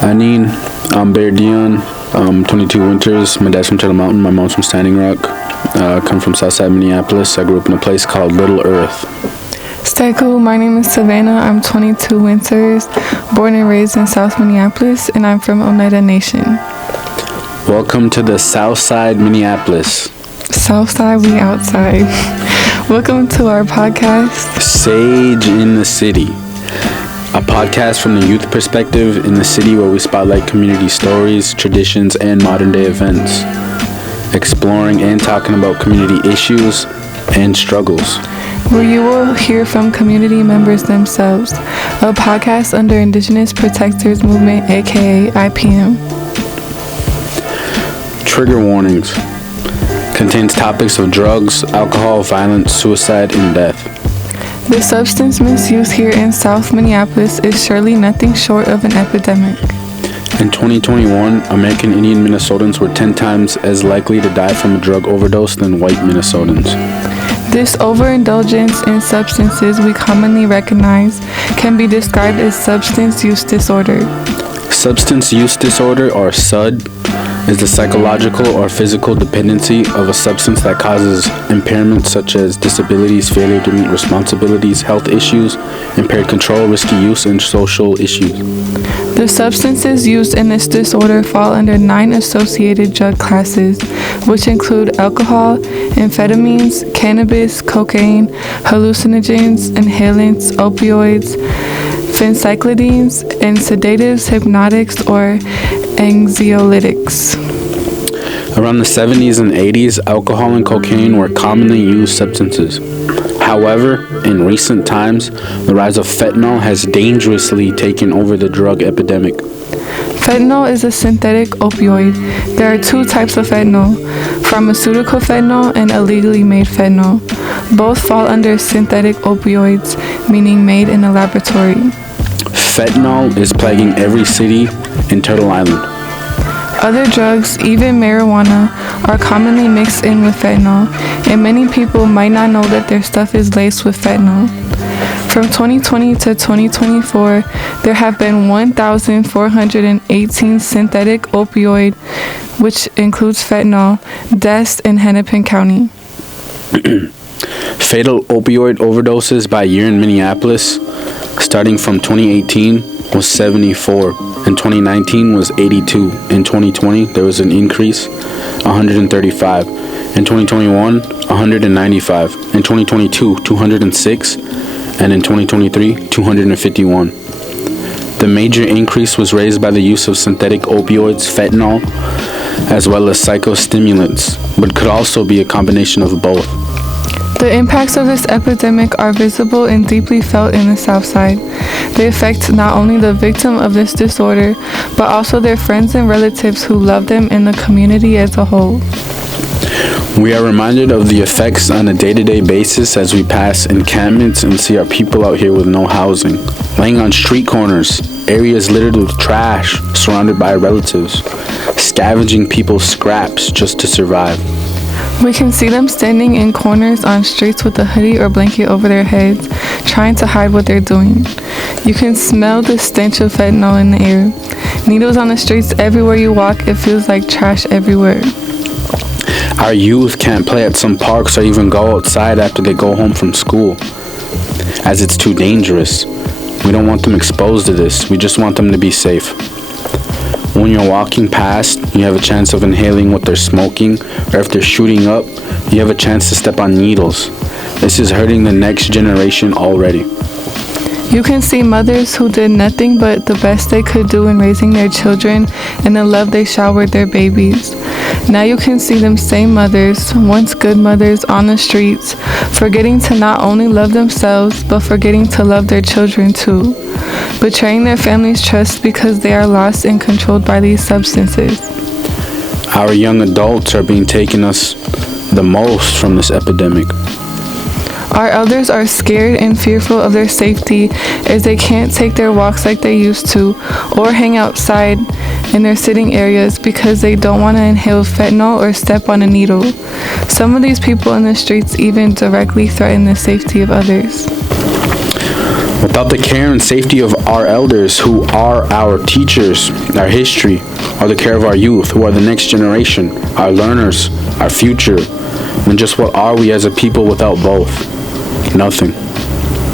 Anin, I'm Bear Dion. 22 winters. My dad's from Turtle Mountain. My mom's from Standing Rock. Come from South Minneapolis. I grew up in a place called Little Earth. Steku, my name is Savannah. I'm 22 winters, born and raised in South Minneapolis, and I'm from Oneida Nation. Welcome to the South Side Minneapolis. Southside, we outside. Welcome to our podcast, Sage in the City. A podcast from the youth perspective in the city where we spotlight community stories, traditions, and modern day events. Exploring and talking about community issues and struggles. where you will hear from community members themselves. A podcast under Indigenous Protectors Movement, aka IPM. Trigger warnings. Contains topics of drugs, alcohol, violence, suicide, and death. The substance misuse here in South Minneapolis is surely nothing short of an epidemic. In 2021, American Indian Minnesotans were 10 times as likely to die from a drug overdose than white Minnesotans. This overindulgence in substances we commonly recognize can be described as substance use disorder. Substance use disorder, or SUD, is the psychological or physical dependency of a substance that causes impairments such as disabilities, failure to meet responsibilities, health issues, impaired control, risky use, and social issues. The substances used in this disorder fall under 9 associated drug classes, which include alcohol, amphetamines, cannabis, cocaine, hallucinogens, inhalants, opioids, phencyclidines, and sedatives, hypnotics, or anxiolytics. Around the 70s and 80s, alcohol and cocaine were commonly used substances. However, in recent times, the rise of fentanyl has dangerously taken over the drug epidemic. Fentanyl is a synthetic opioid. There are 2 types of fentanyl, pharmaceutical fentanyl and illegally made fentanyl. Both fall under synthetic opioids, meaning made in a laboratory. Fentanyl is plaguing every city in Turtle Island. Other drugs, even marijuana, are commonly mixed in with fentanyl, and many people might not know that their stuff is laced with fentanyl. From 2020 to 2024, there have been 1,418 synthetic opioid, which includes fentanyl, deaths in Hennepin County. Fatal opioid overdoses by year in Minneapolis, starting from 2018, was 74. In 2019 was 82. In 2020, there was an increase, 135. In 2021, 195. In 2022, 206. And in 2023, 251. The major increase was raised by the use of synthetic opioids, fentanyl, as well as psychostimulants, but could also be a combination of both. The impacts of this epidemic are visible and deeply felt in the South Side. They affect not only the victim of this disorder, but also their friends and relatives who love them and the community as a whole. We are reminded of the effects on a day-to-day basis as we pass encampments and see our people out here with no housing, laying on street corners, areas littered with trash, surrounded by relatives, scavenging people's scraps just to survive. We can see them standing in corners on streets with a hoodie or blanket over their heads, trying to hide what they're doing. You can smell the stench of fentanyl in the air. Needles on the streets everywhere you walk. It feels like trash everywhere. Our youth can't play at some parks or even go outside after they go home from school, as it's too dangerous. We don't want them exposed to this. We just want them to be safe. When you're walking past, you have a chance of inhaling what they're smoking, or if they're shooting up, you have a chance to step on needles. This is hurting the next generation already. You can see mothers who did nothing but the best they could do in raising their children and the love they showered their babies. Now you can see them same mothers, once good mothers, on the streets, forgetting to not only love themselves, but forgetting to love their children too. Betraying their family's trust because they are lost and controlled by these substances. Our young adults are being taken us the most from this epidemic. Our elders are scared and fearful of their safety as they can't take their walks like they used to or hang outside in their sitting areas because they don't want to inhale fentanyl or step on a needle. Some of these people in the streets even directly threaten the safety of others. With about the care and safety of our elders, who are our teachers, our history, or the care of our youth, who are the next generation, our learners, our future. Then just what are we as a people without both? Nothing.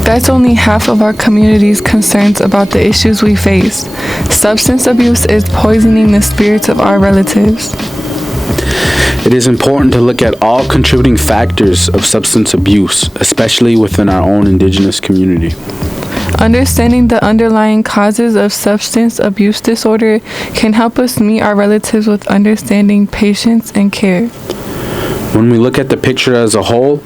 That's only half of our community's concerns about the issues we face. Substance abuse is poisoning the spirits of our relatives. It is important to look at all contributing factors of substance abuse, especially within our own Indigenous community. Understanding the underlying causes of substance abuse disorder can help us meet our relatives with understanding, patience, and care. When we look at the picture as a whole,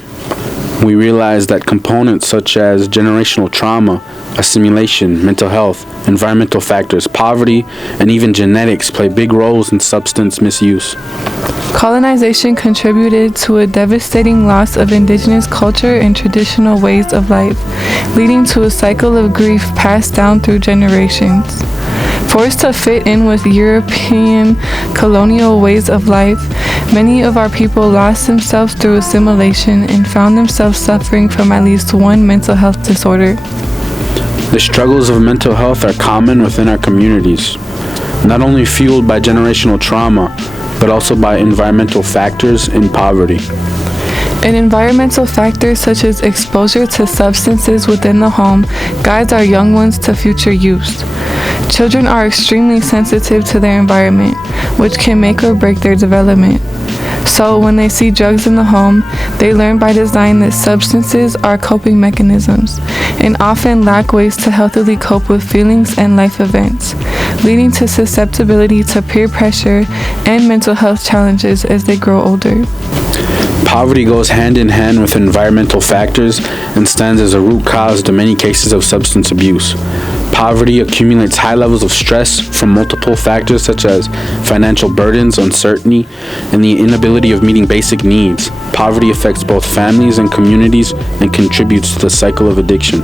we realize that components such as generational trauma, assimilation, mental health, environmental factors, poverty, and even genetics play big roles in substance misuse. Colonization contributed to a devastating loss of indigenous culture and traditional ways of life, leading to a cycle of grief passed down through generations. Forced to fit in with European colonial ways of life, many of our people lost themselves through assimilation and found themselves suffering from at least one mental health disorder. The struggles of mental health are common within our communities, not only fueled by generational trauma, but also by environmental factors and poverty. And environmental factors such as exposure to substances within the home guides our young ones to future use. Children are extremely sensitive to their environment, which can make or break their development. So when they see drugs in the home, they learn by design that substances are coping mechanisms and often lack ways to healthily cope with feelings and life events, leading to susceptibility to peer pressure and mental health challenges as they grow older. Poverty goes hand in hand with environmental factors and stands as a root cause to many cases of substance abuse. Poverty accumulates high levels of stress from multiple factors such as financial burdens, uncertainty, and the inability of meeting basic needs. Poverty affects both families and communities and contributes to the cycle of addiction.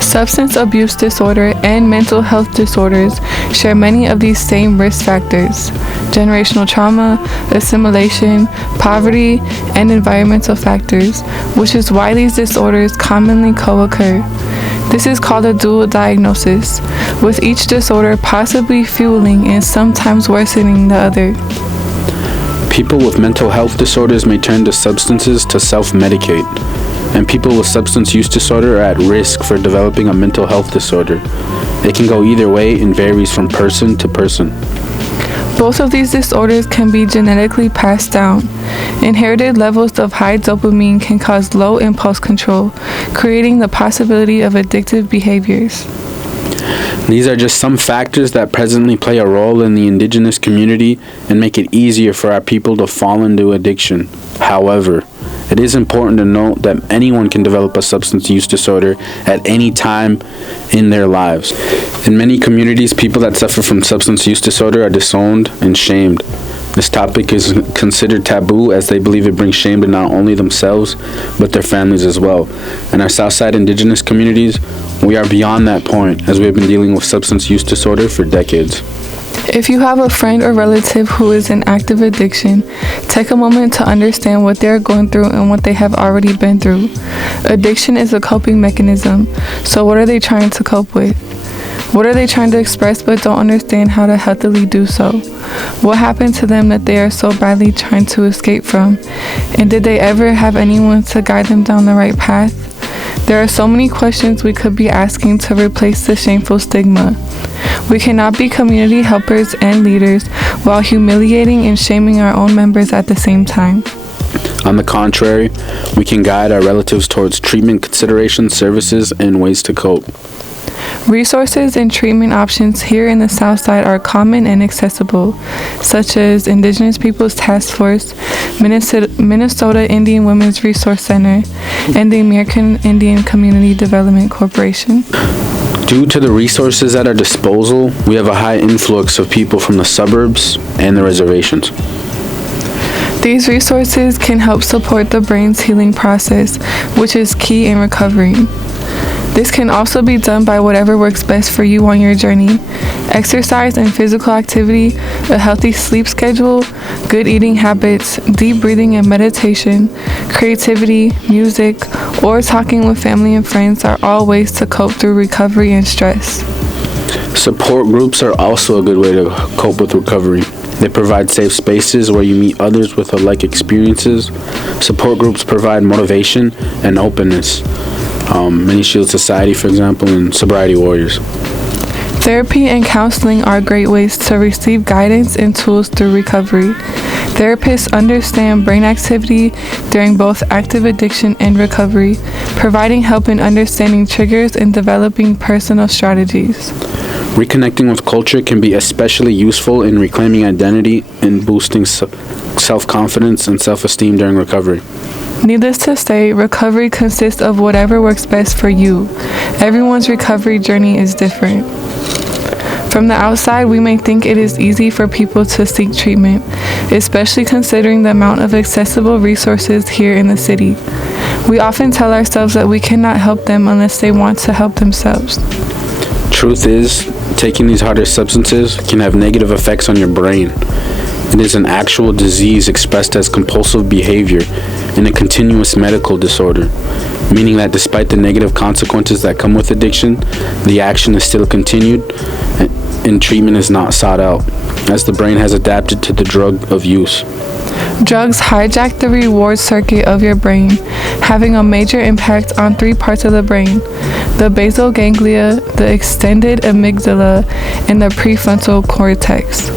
Substance abuse disorder and mental health disorders share many of these same risk factors: generational trauma, assimilation, poverty, and environmental factors, which is why these disorders commonly co-occur. This is called a dual diagnosis, with each disorder possibly fueling and sometimes worsening the other. People with mental health disorders may turn to substances to self-medicate, and people with substance use disorder are at risk for developing a mental health disorder. It can go either way and varies from person to person. Both of these disorders can be genetically passed down. Inherited levels of high dopamine can cause low impulse control, creating the possibility of addictive behaviors. These are just some factors that presently play a role in the Indigenous community and make it easier for our people to fall into addiction. However, it is important to note that anyone can develop a substance use disorder at any time in their lives. In many communities, people that suffer from substance use disorder are disowned and shamed. This topic is considered taboo as they believe it brings shame to not only themselves, but their families as well. In our Southside Indigenous communities, we are beyond that point as we have been dealing with substance use disorder for decades. If you have a friend or relative who is in active addiction, take a moment to understand what they are going through and what they have already been through. Addiction is a coping mechanism, so what are they trying to cope with? What are they trying to express but don't understand how to healthily do so? What happened to them that they are so badly trying to escape from? And did they ever have anyone to guide them down the right path? There are so many questions we could be asking to replace the shameful stigma. We cannot be community helpers and leaders while humiliating and shaming our own members at the same time. On the contrary, we can guide our relatives towards treatment considerations, services, and ways to cope. Resources and treatment options here in the Southside are common and accessible, such as Indigenous Peoples Task Force, Minnesota Indian Women's Resource Center, and the American Indian Community Development Corporation. Due to the resources at our disposal, we have a high influx of people from the suburbs and the reservations. These resources can help support the brain's healing process, which is key in recovering. This can also be done by whatever works best for you on your journey. Exercise and physical activity, a healthy sleep schedule, good eating habits, deep breathing and meditation, creativity, music, or talking with family and friends are all ways to cope through recovery and stress. Support groups are also a good way to cope with recovery. They provide safe spaces where you meet others with like experiences. Support groups provide motivation and openness. Many Shield Society, for example, and Sobriety Warriors. Therapy and counseling are great ways to receive guidance and tools through recovery. Therapists understand brain activity during both active addiction and recovery, providing help in understanding triggers and developing personal strategies. Reconnecting with culture can be especially useful in reclaiming identity and boosting self-confidence and self-esteem during recovery. Needless to say, recovery consists of whatever works best for you. Everyone's recovery journey is different. From the outside, we may think it is easy for people to seek treatment, especially considering the amount of accessible resources here in the city. We often tell ourselves that we cannot help them unless they want to help themselves. Truth is, taking these harder substances can have negative effects on your brain. It is an actual disease expressed as compulsive behavior and a continuous medical disorder, meaning that despite the negative consequences that come with addiction, the action is still continued and treatment is not sought out, as the brain has adapted to the drug of use. Drugs hijack the reward circuit of your brain, having a major impact on 3 parts of the brain: the basal ganglia, the extended amygdala, and the prefrontal cortex.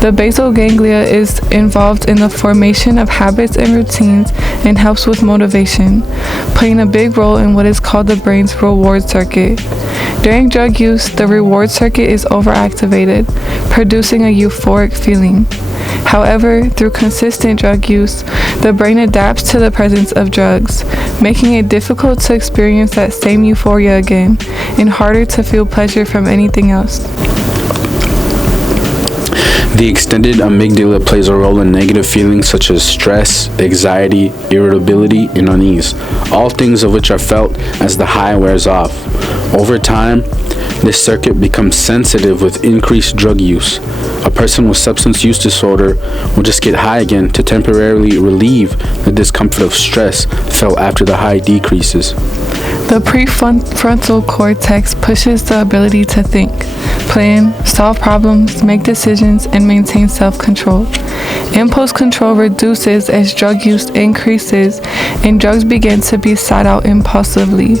The basal ganglia is involved in the formation of habits and routines and helps with motivation, playing a big role in what is called the brain's reward circuit. During drug use, the reward circuit is overactivated, producing a euphoric feeling. However, through consistent drug use, the brain adapts to the presence of drugs, making it difficult to experience that same euphoria again and harder to feel pleasure from anything else. The extended amygdala plays a role in negative feelings such as stress, anxiety, irritability, and unease, all things of which are felt as the high wears off. Over time, this circuit becomes sensitive with increased drug use. A person with substance use disorder will just get high again to temporarily relieve the discomfort of stress felt after the high decreases. The prefrontal cortex pushes the ability to think, plan, solve problems, make decisions, and maintain self-control. Impulse control reduces as drug use increases and drugs begin to be sought out impulsively.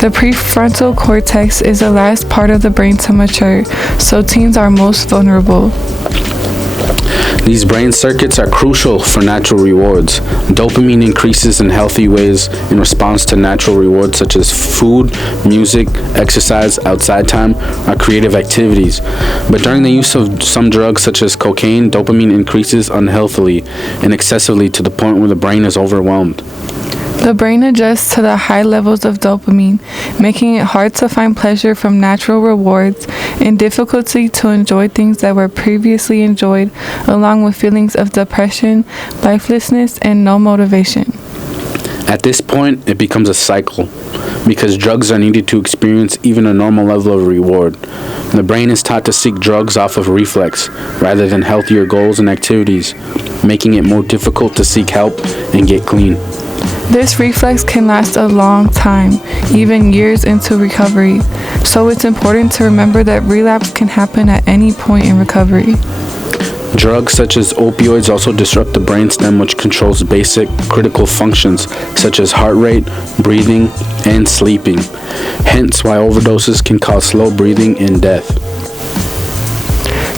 The prefrontal cortex is the last part of the brain to mature, so teens are most vulnerable. These brain circuits are crucial for natural rewards. Dopamine increases in healthy ways in response to natural rewards such as food, music, exercise, outside time, or creative activities. But during the use of some drugs such as cocaine, dopamine increases unhealthily and excessively to the point where the brain is overwhelmed. The brain adjusts to the high levels of dopamine, making it hard to find pleasure from natural rewards and difficulty to enjoy things that were previously enjoyed, along with feelings of depression, lifelessness, and no motivation. At this point, it becomes a cycle, because drugs are needed to experience even a normal level of reward. The brain is taught to seek drugs off of reflex, rather than healthier goals and activities, making it more difficult to seek help and get clean. This reflex can last a long time, even years into recovery, so it's important to remember that relapse can happen at any point in recovery. Drugs such as opioids also disrupt the brainstem, which controls basic critical functions such as heart rate, breathing, and sleeping. Hence why overdoses can cause slow breathing and death.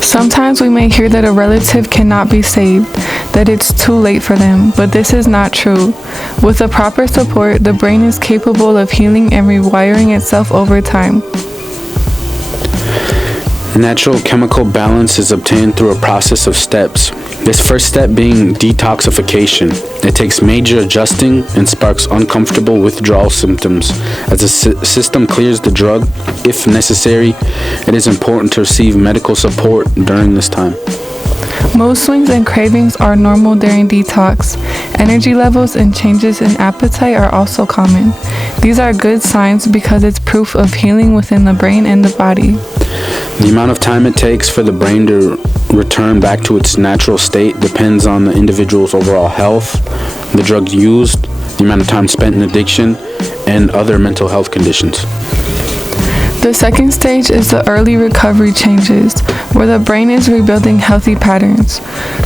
Sometimes we may hear that a relative cannot be saved, that it's too late for them, but this is not true. With the proper support, the brain is capable of healing and rewiring itself over time. Natural chemical balance is obtained through a process of steps. This first step being detoxification. It takes major adjusting and sparks uncomfortable withdrawal symptoms. As the system clears the drug, if necessary, it is important to receive medical support during this time. Mood swings and cravings are normal during detox. Energy levels and changes in appetite are also common. These are good signs because it's proof of healing within the brain and the body. The amount of time it takes for the brain to return back to its natural state depends on the individual's overall health, the drug used, the amount of time spent in addiction, and other mental health conditions. The second stage is the early recovery changes, where the brain is rebuilding healthy patterns.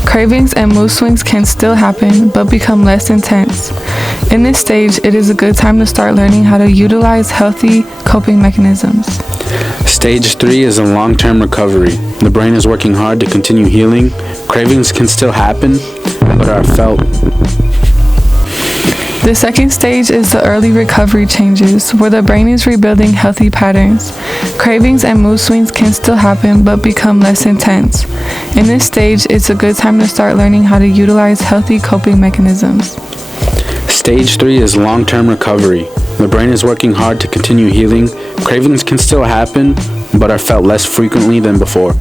Cravings and mood swings can still happen, but become less intense. In this stage, it is a good time to start learning how to utilize healthy coping mechanisms. Stage 3 is a long-term recovery. The brain is working hard to continue healing. Cravings can still happen, but are felt. The second stage is the early recovery changes, where the brain is rebuilding healthy patterns. Cravings and mood swings can still happen, but become less intense. In this stage, it's a good time to start learning how to utilize healthy coping mechanisms. Stage 3 is long-term recovery. The brain is working hard to continue healing. Cravings can still happen, but are felt less frequently than before.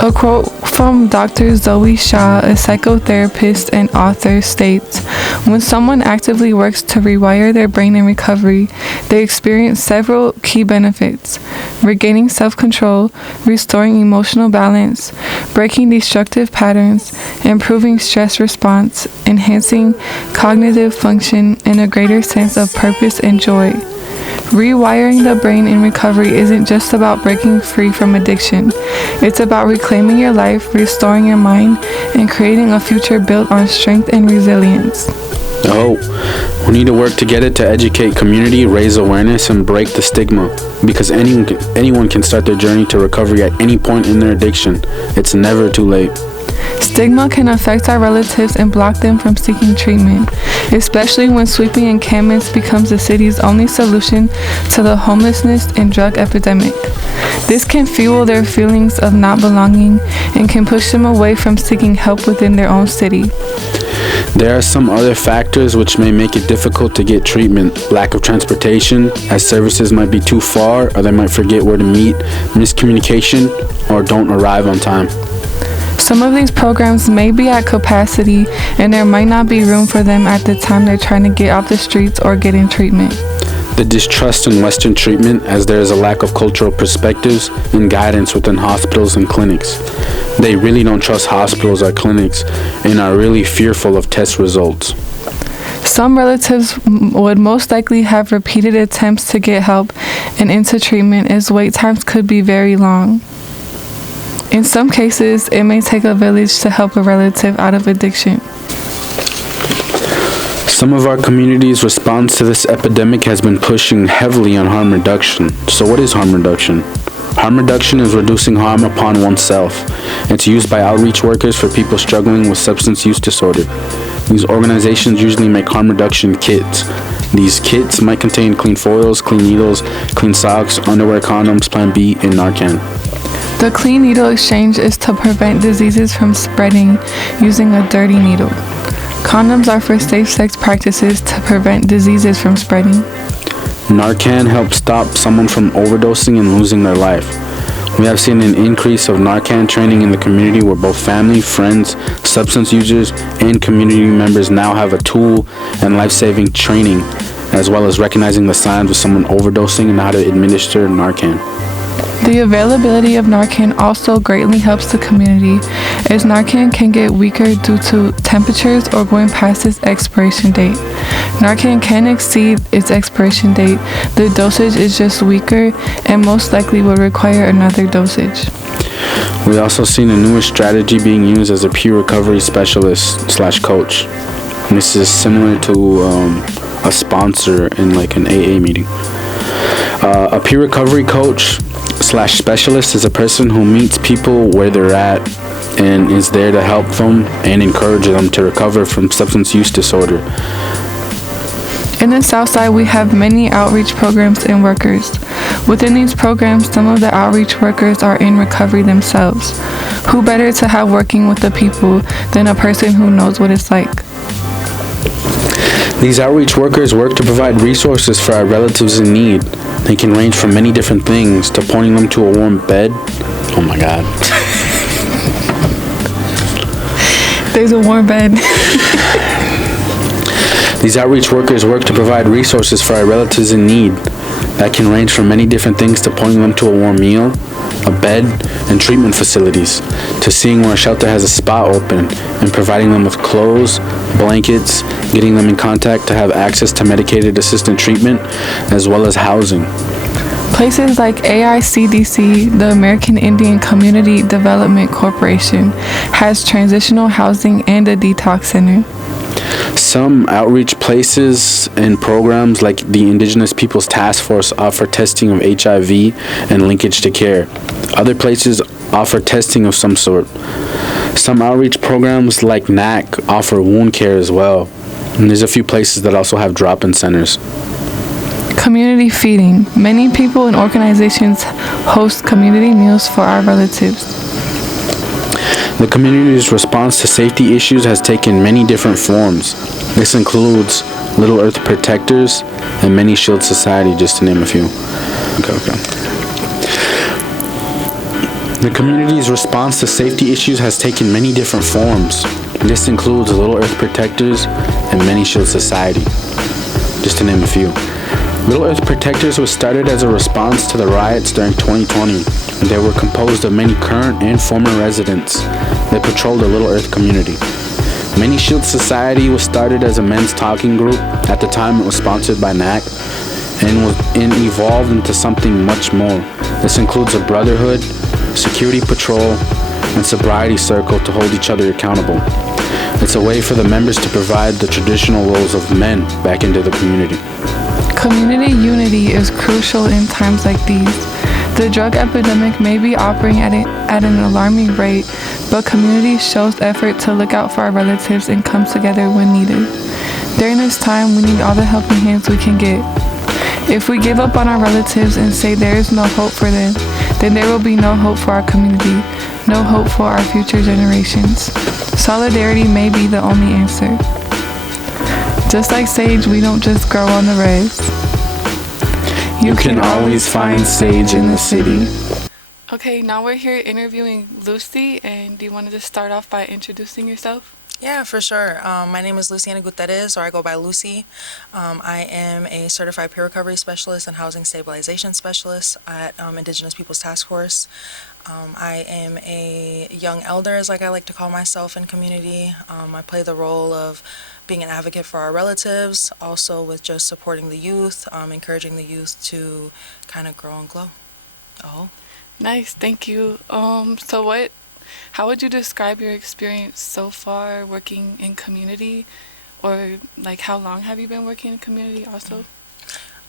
A quote from Dr. Zoe Shaw, a psychotherapist and author, states, "When someone actively works to rewire their brain in recovery, they experience several key benefits: regaining self-control, restoring emotional balance, breaking destructive patterns, improving stress response, enhancing cognitive function, and a greater sense of purpose and joy." Rewiring the brain in recovery isn't just about breaking free from addiction. It's about reclaiming your life, restoring your mind, and creating a future built on strength and resilience. Oh, we need to work together to educate community, raise awareness, and break the stigma, because anyone can start their journey to recovery at any point in their addiction. It's never too late. Stigma can affect our relatives and block them from seeking treatment, especially when sweeping encampments becomes the city's only solution to the homelessness and drug epidemic. This can fuel their feelings of not belonging and can push them away from seeking help within their own city. There are some other factors which may make it difficult to get treatment. Lack of transportation, as services might be too far, or they might forget where to meet, miscommunication, or don't arrive on time. Some of these programs may be at capacity, and there might not be room for them at the time they're trying to get off the streets or get in treatment. The distrust in Western treatment, as there is a lack of cultural perspectives and guidance within hospitals and clinics. They really don't trust hospitals or clinics and are really fearful of test results. Some relatives would most likely have repeated attempts to get help and into treatment, as wait times could be very long. In some cases, it may take a village to help a relative out of addiction. Some of our community's response to this epidemic has been pushing heavily on harm reduction. So what is harm reduction? Harm reduction is reducing harm upon oneself. It's used by outreach workers for people struggling with substance use disorder. These organizations usually make harm reduction kits. These kits might contain clean foils, clean needles, clean socks, underwear, condoms, Plan B, and Narcan. The clean needle exchange is to prevent diseases from spreading using a dirty needle. Condoms are for safe sex practices to prevent diseases from spreading. Narcan helps stop someone from overdosing and losing their life. We have seen an increase of Narcan training in the community where both family, friends, substance users, and community members now have a tool and life-saving training, as well as recognizing the signs of someone overdosing and how to administer Narcan. The availability of Narcan also greatly helps the community, as Narcan can get weaker due to temperatures or going past its expiration date. Narcan can exceed its expiration date. The dosage is just weaker and most likely will require another dosage. We also seen a newer strategy being used as a peer recovery specialist / coach. And this is similar to a sponsor in like an AA meeting. A peer recovery coach / specialist is a person who meets people where they're at and is there to help them and encourage them to recover from substance use disorder. In the Southside, we have many outreach programs and workers. Within these programs, some of the outreach workers are in recovery themselves. Who better to have working with the people than a person who knows what it's like? These outreach workers work to provide resources for our relatives in need. They can range from many different things to pointing them to a warm bed. Oh my God. There's a warm bed. These outreach workers work to provide resources for our relatives in need. That can range from many different things to pointing them to a warm meal, a bed, and treatment facilities, to seeing where a shelter has a spot open and providing them with clothes, blankets, getting them in contact to have access to medicated assisted treatment, as well as housing. Places like AICDC, the American Indian Community Development Corporation, has transitional housing and a detox center. Some outreach places and programs like the Indigenous Peoples Task Force offer testing of HIV and linkage to care. Other places offer testing of some sort. Some outreach programs like NAC offer wound care as well. And there's a few places that also have drop-in centers. Community feeding. Many people and organizations host community meals for our relatives. The community's response to safety issues has taken many different forms. This includes Little Earth Protectors and Many Shield Society, just to name a few. Okay. The community's response to safety issues has taken many different forms. This includes Little Earth Protectors and Many Shield Society, just to name a few. Little Earth Protectors was started as a response to the riots during 2020. They were composed of many current and former residents that patrolled the Little Earth community. Many Shield Society was started as a men's talking group. At the time, it was sponsored by NAC and evolved into something much more. This includes a brotherhood, security patrol, and sobriety circle to hold each other accountable. It's a way for the members to provide the traditional roles of men back into the community. Community unity is crucial in times like these. The drug epidemic may be operating at an alarming rate, but community shows effort to look out for our relatives and comes together when needed. During this time, we need all the helping hands we can get. If we give up on our relatives and say there is no hope for them, then there will be no hope for our community, no hope for our future generations. Solidarity may be the only answer. Just like sage, we don't just grow on the res. You can always find sage in the city. Okay, now we're here interviewing Lucie, and do you want to just start off by introducing yourself? Yeah, for sure. My name is Lucie Gutierrez, or I go by Lucie. I am a certified peer recovery specialist and housing stabilization specialist at Indigenous Peoples Task Force. I am a young elder, as like I like to call myself in community. I play the role of being an advocate for our relatives, also with just supporting the youth, encouraging the youth to kind of grow and glow. Oh. Nice, thank you. How would you describe your experience so far working in community, or like how long have you been working in community also?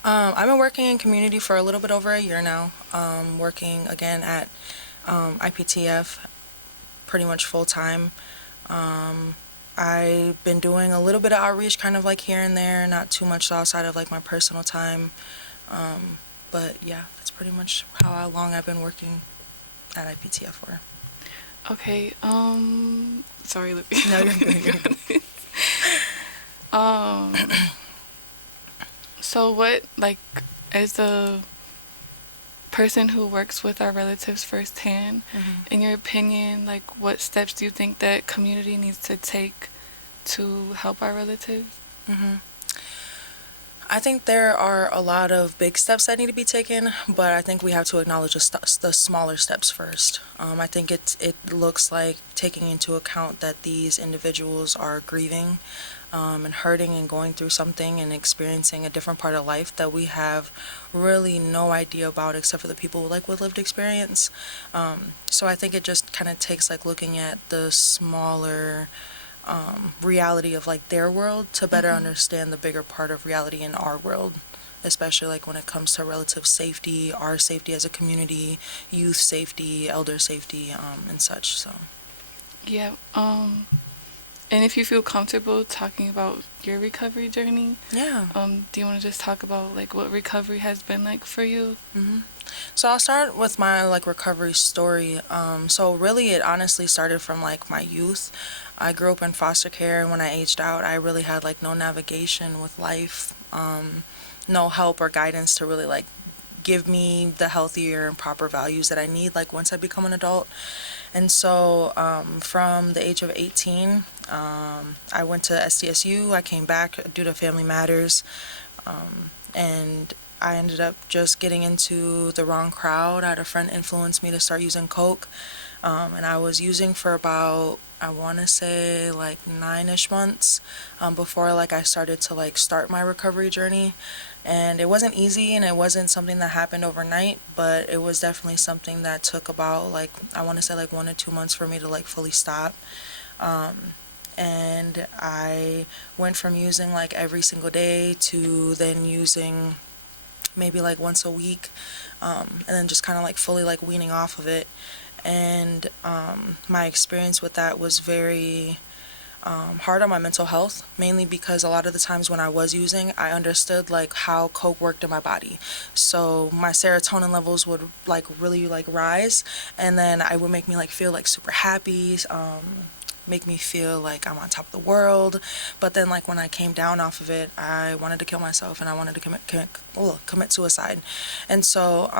I've been working in community for a little bit over a year now, working again at IPTF pretty much full time. I've been doing a little bit of outreach kind of like here and there, not too much outside of like my personal time. But yeah, that's pretty much how long I've been working at IPTF for. Okay, sorry, Lucie. No, you're good. So what, like, as a person who works with our relatives firsthand, in your opinion, like, what steps do you think that community needs to take to help our relatives? I think there are a lot of big steps that need to be taken, but I think we have to acknowledge the smaller steps first. I think it looks like taking into account that these individuals are grieving and hurting and going through something and experiencing a different part of life that we have really no idea about except for the people like with lived experience. So I think it just kind of takes like looking at the smaller reality of like their world to better understand the bigger part of reality in our world, especially like when it comes to relative safety, our safety as a community, youth safety, elder safety, and such. So Yeah, and if you feel comfortable talking about your recovery journey, yeah. Do you want to just talk about like what recovery has been like for you? So I'll start with my like recovery story. So really it honestly started from like my youth. I grew up in foster care, and when I aged out, I really had like no navigation with life, no help or guidance to really like give me the healthier and proper values that I need like once I become an adult. And so from the age of 18, I went to SDSU. I came back due to family matters, and I ended up just getting into the wrong crowd. I had a friend influence me to start using coke, and I was using for about, I want to say like 9ish months, before like I started to like start my recovery journey. And it wasn't easy, and it wasn't something that happened overnight, but it was definitely something that took about like, I want to say like 1 or 2 months for me to like fully stop. And I went from using like every single day to then using maybe like once a week, and then just kind of like fully like weaning off of it. And my experience with that was very hard on my mental health, mainly because a lot of the times when I was using, I understood like how coke worked in my body. So my serotonin levels would like really like rise, and then I would make me like feel like super happy, make me feel like I'm on top of the world. But then like when I came down off of it, I wanted to kill myself, and I wanted to commit suicide. And so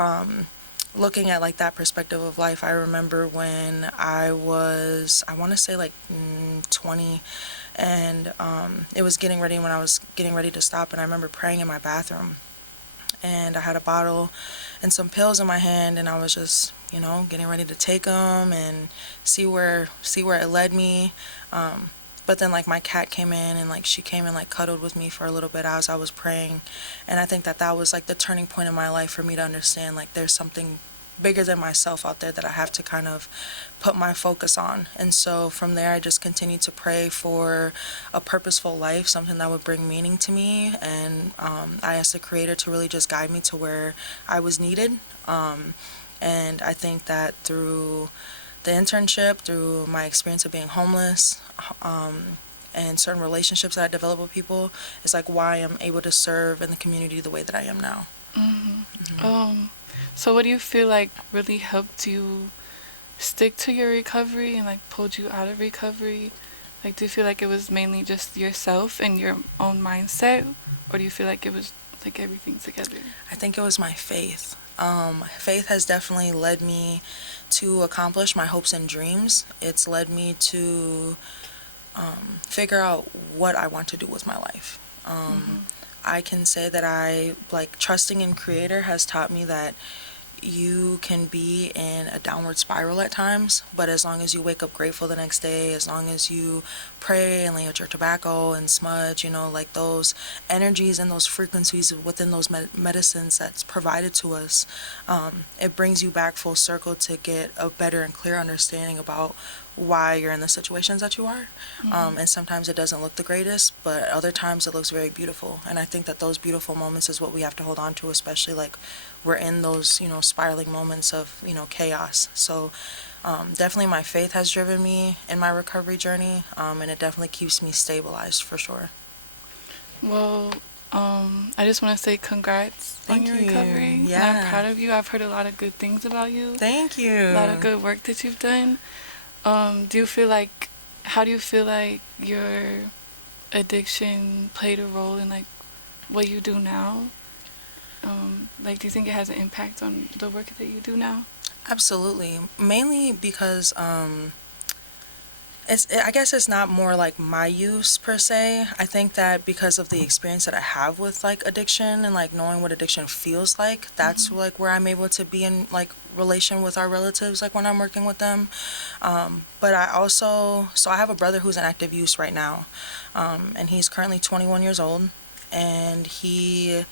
looking at like that perspective of life, I remember when I was, I want to say like 20, and it was getting ready when I was getting ready to stop, and I remember praying in my bathroom, and I had a bottle and some pills in my hand, and I was just, getting ready to take them and see where it led me. But then like my cat came in, and like she came and like cuddled with me for a little bit as I was praying. And I think that was like the turning point in my life for me to understand like there's something bigger than myself out there that I have to kind of put my focus on. And so from there, I just continued to pray for a purposeful life, something that would bring meaning to me. And I asked the Creator to really just guide me to where I was needed. And I think that through the internship, through my experience of being homeless, and certain relationships that I developed with people, is like why I'm able to serve in the community the way that I am now. So what do you feel like really helped you stick to your recovery and like pulled you out of recovery? Like, do you feel like it was mainly just yourself and your own mindset, or do you feel like it was like everything together? I think it was my faith. Faith has definitely led me to accomplish my hopes and dreams. It's led me to figure out what I want to do with my life. I can say that I, like, trusting in Creator has taught me that you can be in a downward spiral at times, but as long as you wake up grateful the next day, as long as you pray and lay out your tobacco and smudge, like those energies and those frequencies within those medicines that's provided to us, it brings you back full circle to get a better and clear understanding about why you're in the situations that you are. And sometimes it doesn't look the greatest, but other times it looks very beautiful. And I think that those beautiful moments is what we have to hold on to, especially like we're in those, spiraling moments of, chaos. So definitely my faith has driven me in my recovery journey, and it definitely keeps me stabilized for sure. Well, I just want to say congrats on your recovery. Yeah. And I'm proud of you. I've heard a lot of good things about you. Thank you. A lot of good work that you've done. How do you feel like your addiction played a role in like what you do now? Like, do you think it has an impact on the work that you do now? Absolutely. Mainly because I guess it's not more like my use per se. I think that because of the experience that I have with like addiction and like knowing what addiction feels like, that's like where I'm able to be in like relation with our relatives, like when I'm working with them. But so I have a brother who's in active use right now, and he's currently 21 years old, and he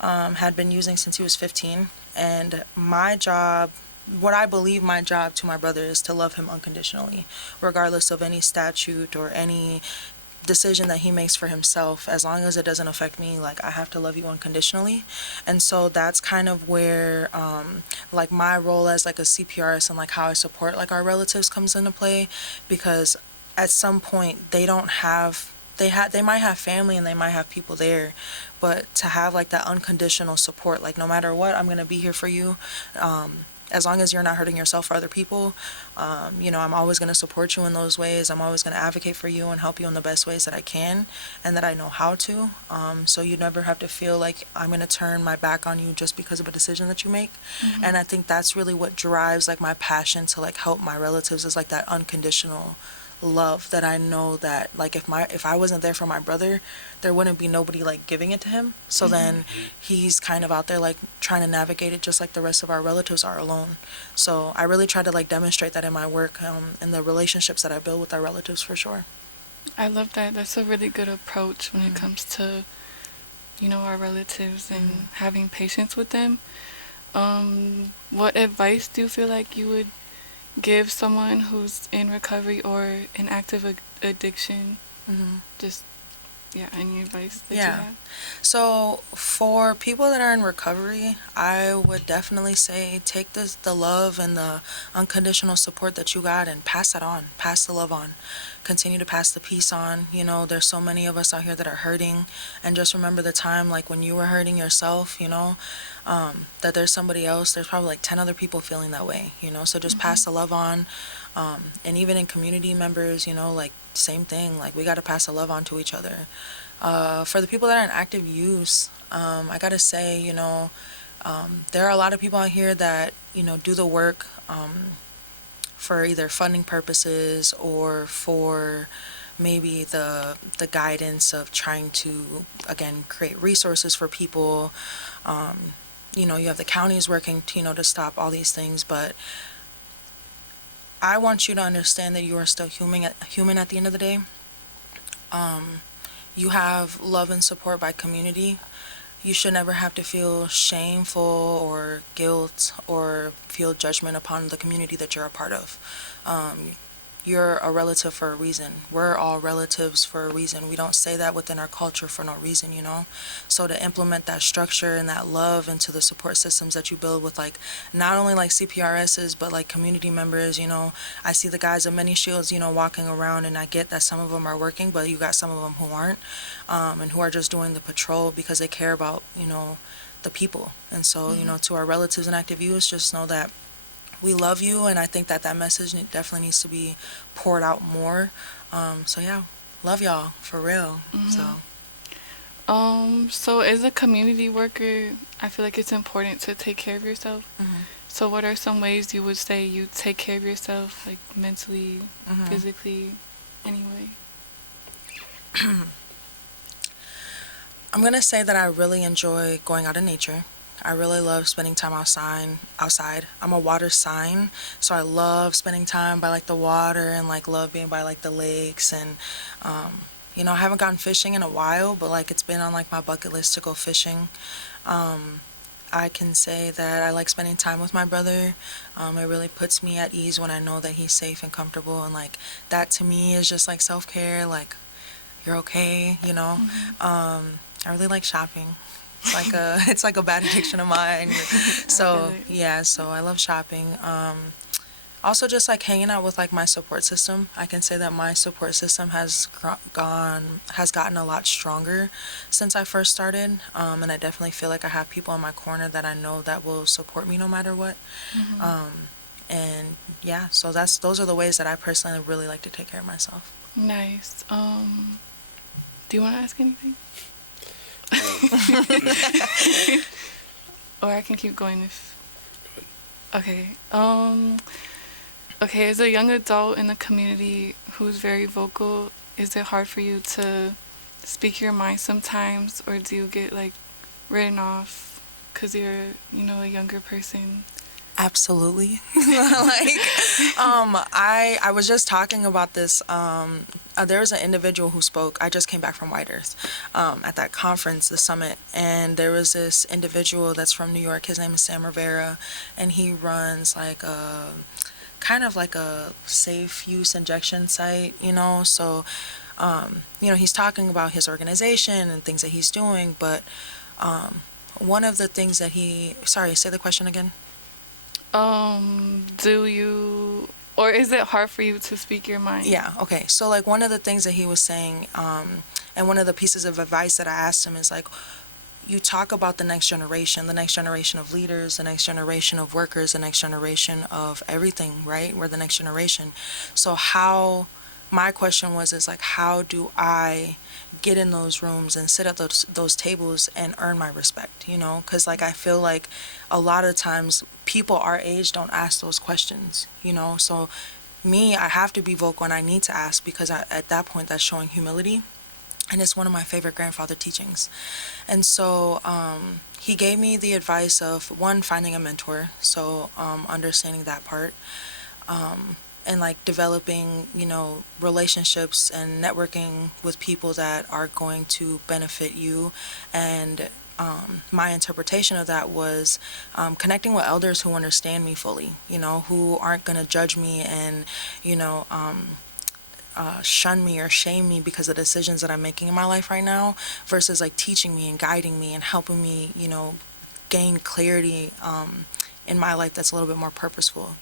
had been using since he was 15. And what I believe my job to my brother is to love him unconditionally, regardless of any statute or any decision that he makes for himself. As long as it doesn't affect me, like, I have to love you unconditionally. And so that's kind of where like my role as like a CPRS and like how I support like our relatives comes into play, because at some point they might have family and they might have people there, but to have like that unconditional support, like no matter what, I'm gonna be here for you. As long as you're not hurting yourself or other people, I'm always going to support you in those ways. I'm always going to advocate for you and help you in the best ways that I can and that I know how to. So you never have to feel like I'm going to turn my back on you just because of a decision that you make. And I think that's really what drives like my passion to like help my relatives, is like that unconditional love that I know that, like, if I wasn't there for my brother, there wouldn't be nobody like giving it to him. So then he's kind of out there like trying to navigate it just like the rest of our relatives are alone. So I really try to like demonstrate that in my work, and the relationships that I build with our relatives for sure. I love that. That's a really good approach when it comes to, our relatives and having patience with them. What advice do you feel like you would give someone who's in recovery or in active addiction? Just, any advice that you have? So for people that are in recovery, I would definitely say take the love and the unconditional support that you got and pass it on. Pass the love on. Continue to pass the peace on. There's so many of us out here that are hurting, and just remember the time like when you were hurting yourself, that there's somebody else, there's probably like 10 other people feeling that way, so just pass the love on. And even in community members, like same thing, like we got to pass the love on to each other. For the people that are in active use, I gotta say, there are a lot of people out here that, do the work for either funding purposes or for maybe the guidance of trying to, again, create resources for people. You have the counties working, to stop all these things, but I want you to understand that you are still human at the end of the day. You have love and support by community. You should never have to feel shameful or guilt or feel judgment upon the community that you're a part of. You're a relative for a reason. We're all relatives for a reason. We don't say that within our culture for no reason, So to implement that structure and that love into the support systems that you build with, like, not only like CPRSs, but like community members, I see the guys of Many Shields, walking around, and I get that some of them are working, but you got some of them who aren't, and who are just doing the patrol because they care about, the people. And so, to our relatives and active youth, just know that we love you, and I think that message definitely needs to be poured out more. So yeah, love y'all for real. So as a community worker, I feel like it's important to take care of yourself. So what are some ways you would say you take care of yourself, like mentally, physically, anyway? I'm gonna say that I really enjoy going out in nature. I really love spending time outside. I'm a water sign, so I love spending time by like the water, and like love being by like the lakes. And I haven't gone fishing in a while, but like it's been on like my bucket list to go fishing. I can say that I like spending time with my brother. It really puts me at ease when I know that he's safe and comfortable, and like that to me is just like self-care. Like, you're okay, I really like shopping. It's like a bad addiction of mine. So yeah, so I love shopping. Also just like hanging out with like my support system. I can say that my support system has gotten a lot stronger since I first started. And I definitely feel like I have people in my corner that I know that will support me no matter what. And yeah, so those are the ways that I personally really like to take care of myself. Nice. Do you want to ask anything? Or I can keep going if... Okay. Okay, as a young adult in the community who's very vocal, is it hard for you to speak your mind sometimes, or do you get like written off because you're, a younger person? Absolutely. I was just talking about this. There was an individual who spoke. I just came back from White Earth at that conference, the summit, and there was this individual that's from New York. His name is Sam Rivera, and he runs like a kind of like a safe use injection site, So, he's talking about his organization and things that he's doing, but one of the things that sorry, say the question again. Do you, or is it hard for you to speak your mind? Yeah, okay. So like one of the things that he was saying, and one of the pieces of advice that I asked him is like, you talk about the next generation of leaders, the next generation of workers, the next generation of everything, right? We're the next generation. So my question is like, how do I get in those rooms and sit at those tables and earn my respect, Because like I feel like a lot of times people our age don't ask those questions, So me, I have to be vocal and I need to ask because at that point that's showing humility. And it's one of my favorite grandfather teachings. And so he gave me the advice of, one, finding a mentor. So understanding that part. And like developing, relationships and networking with people that are going to benefit you. And my interpretation of that was connecting with elders who understand me fully, who aren't going to judge me and, shun me or shame me because of the decisions that I'm making in my life right now, versus like teaching me and guiding me and helping me, gain clarity in my life that's a little bit more purposeful.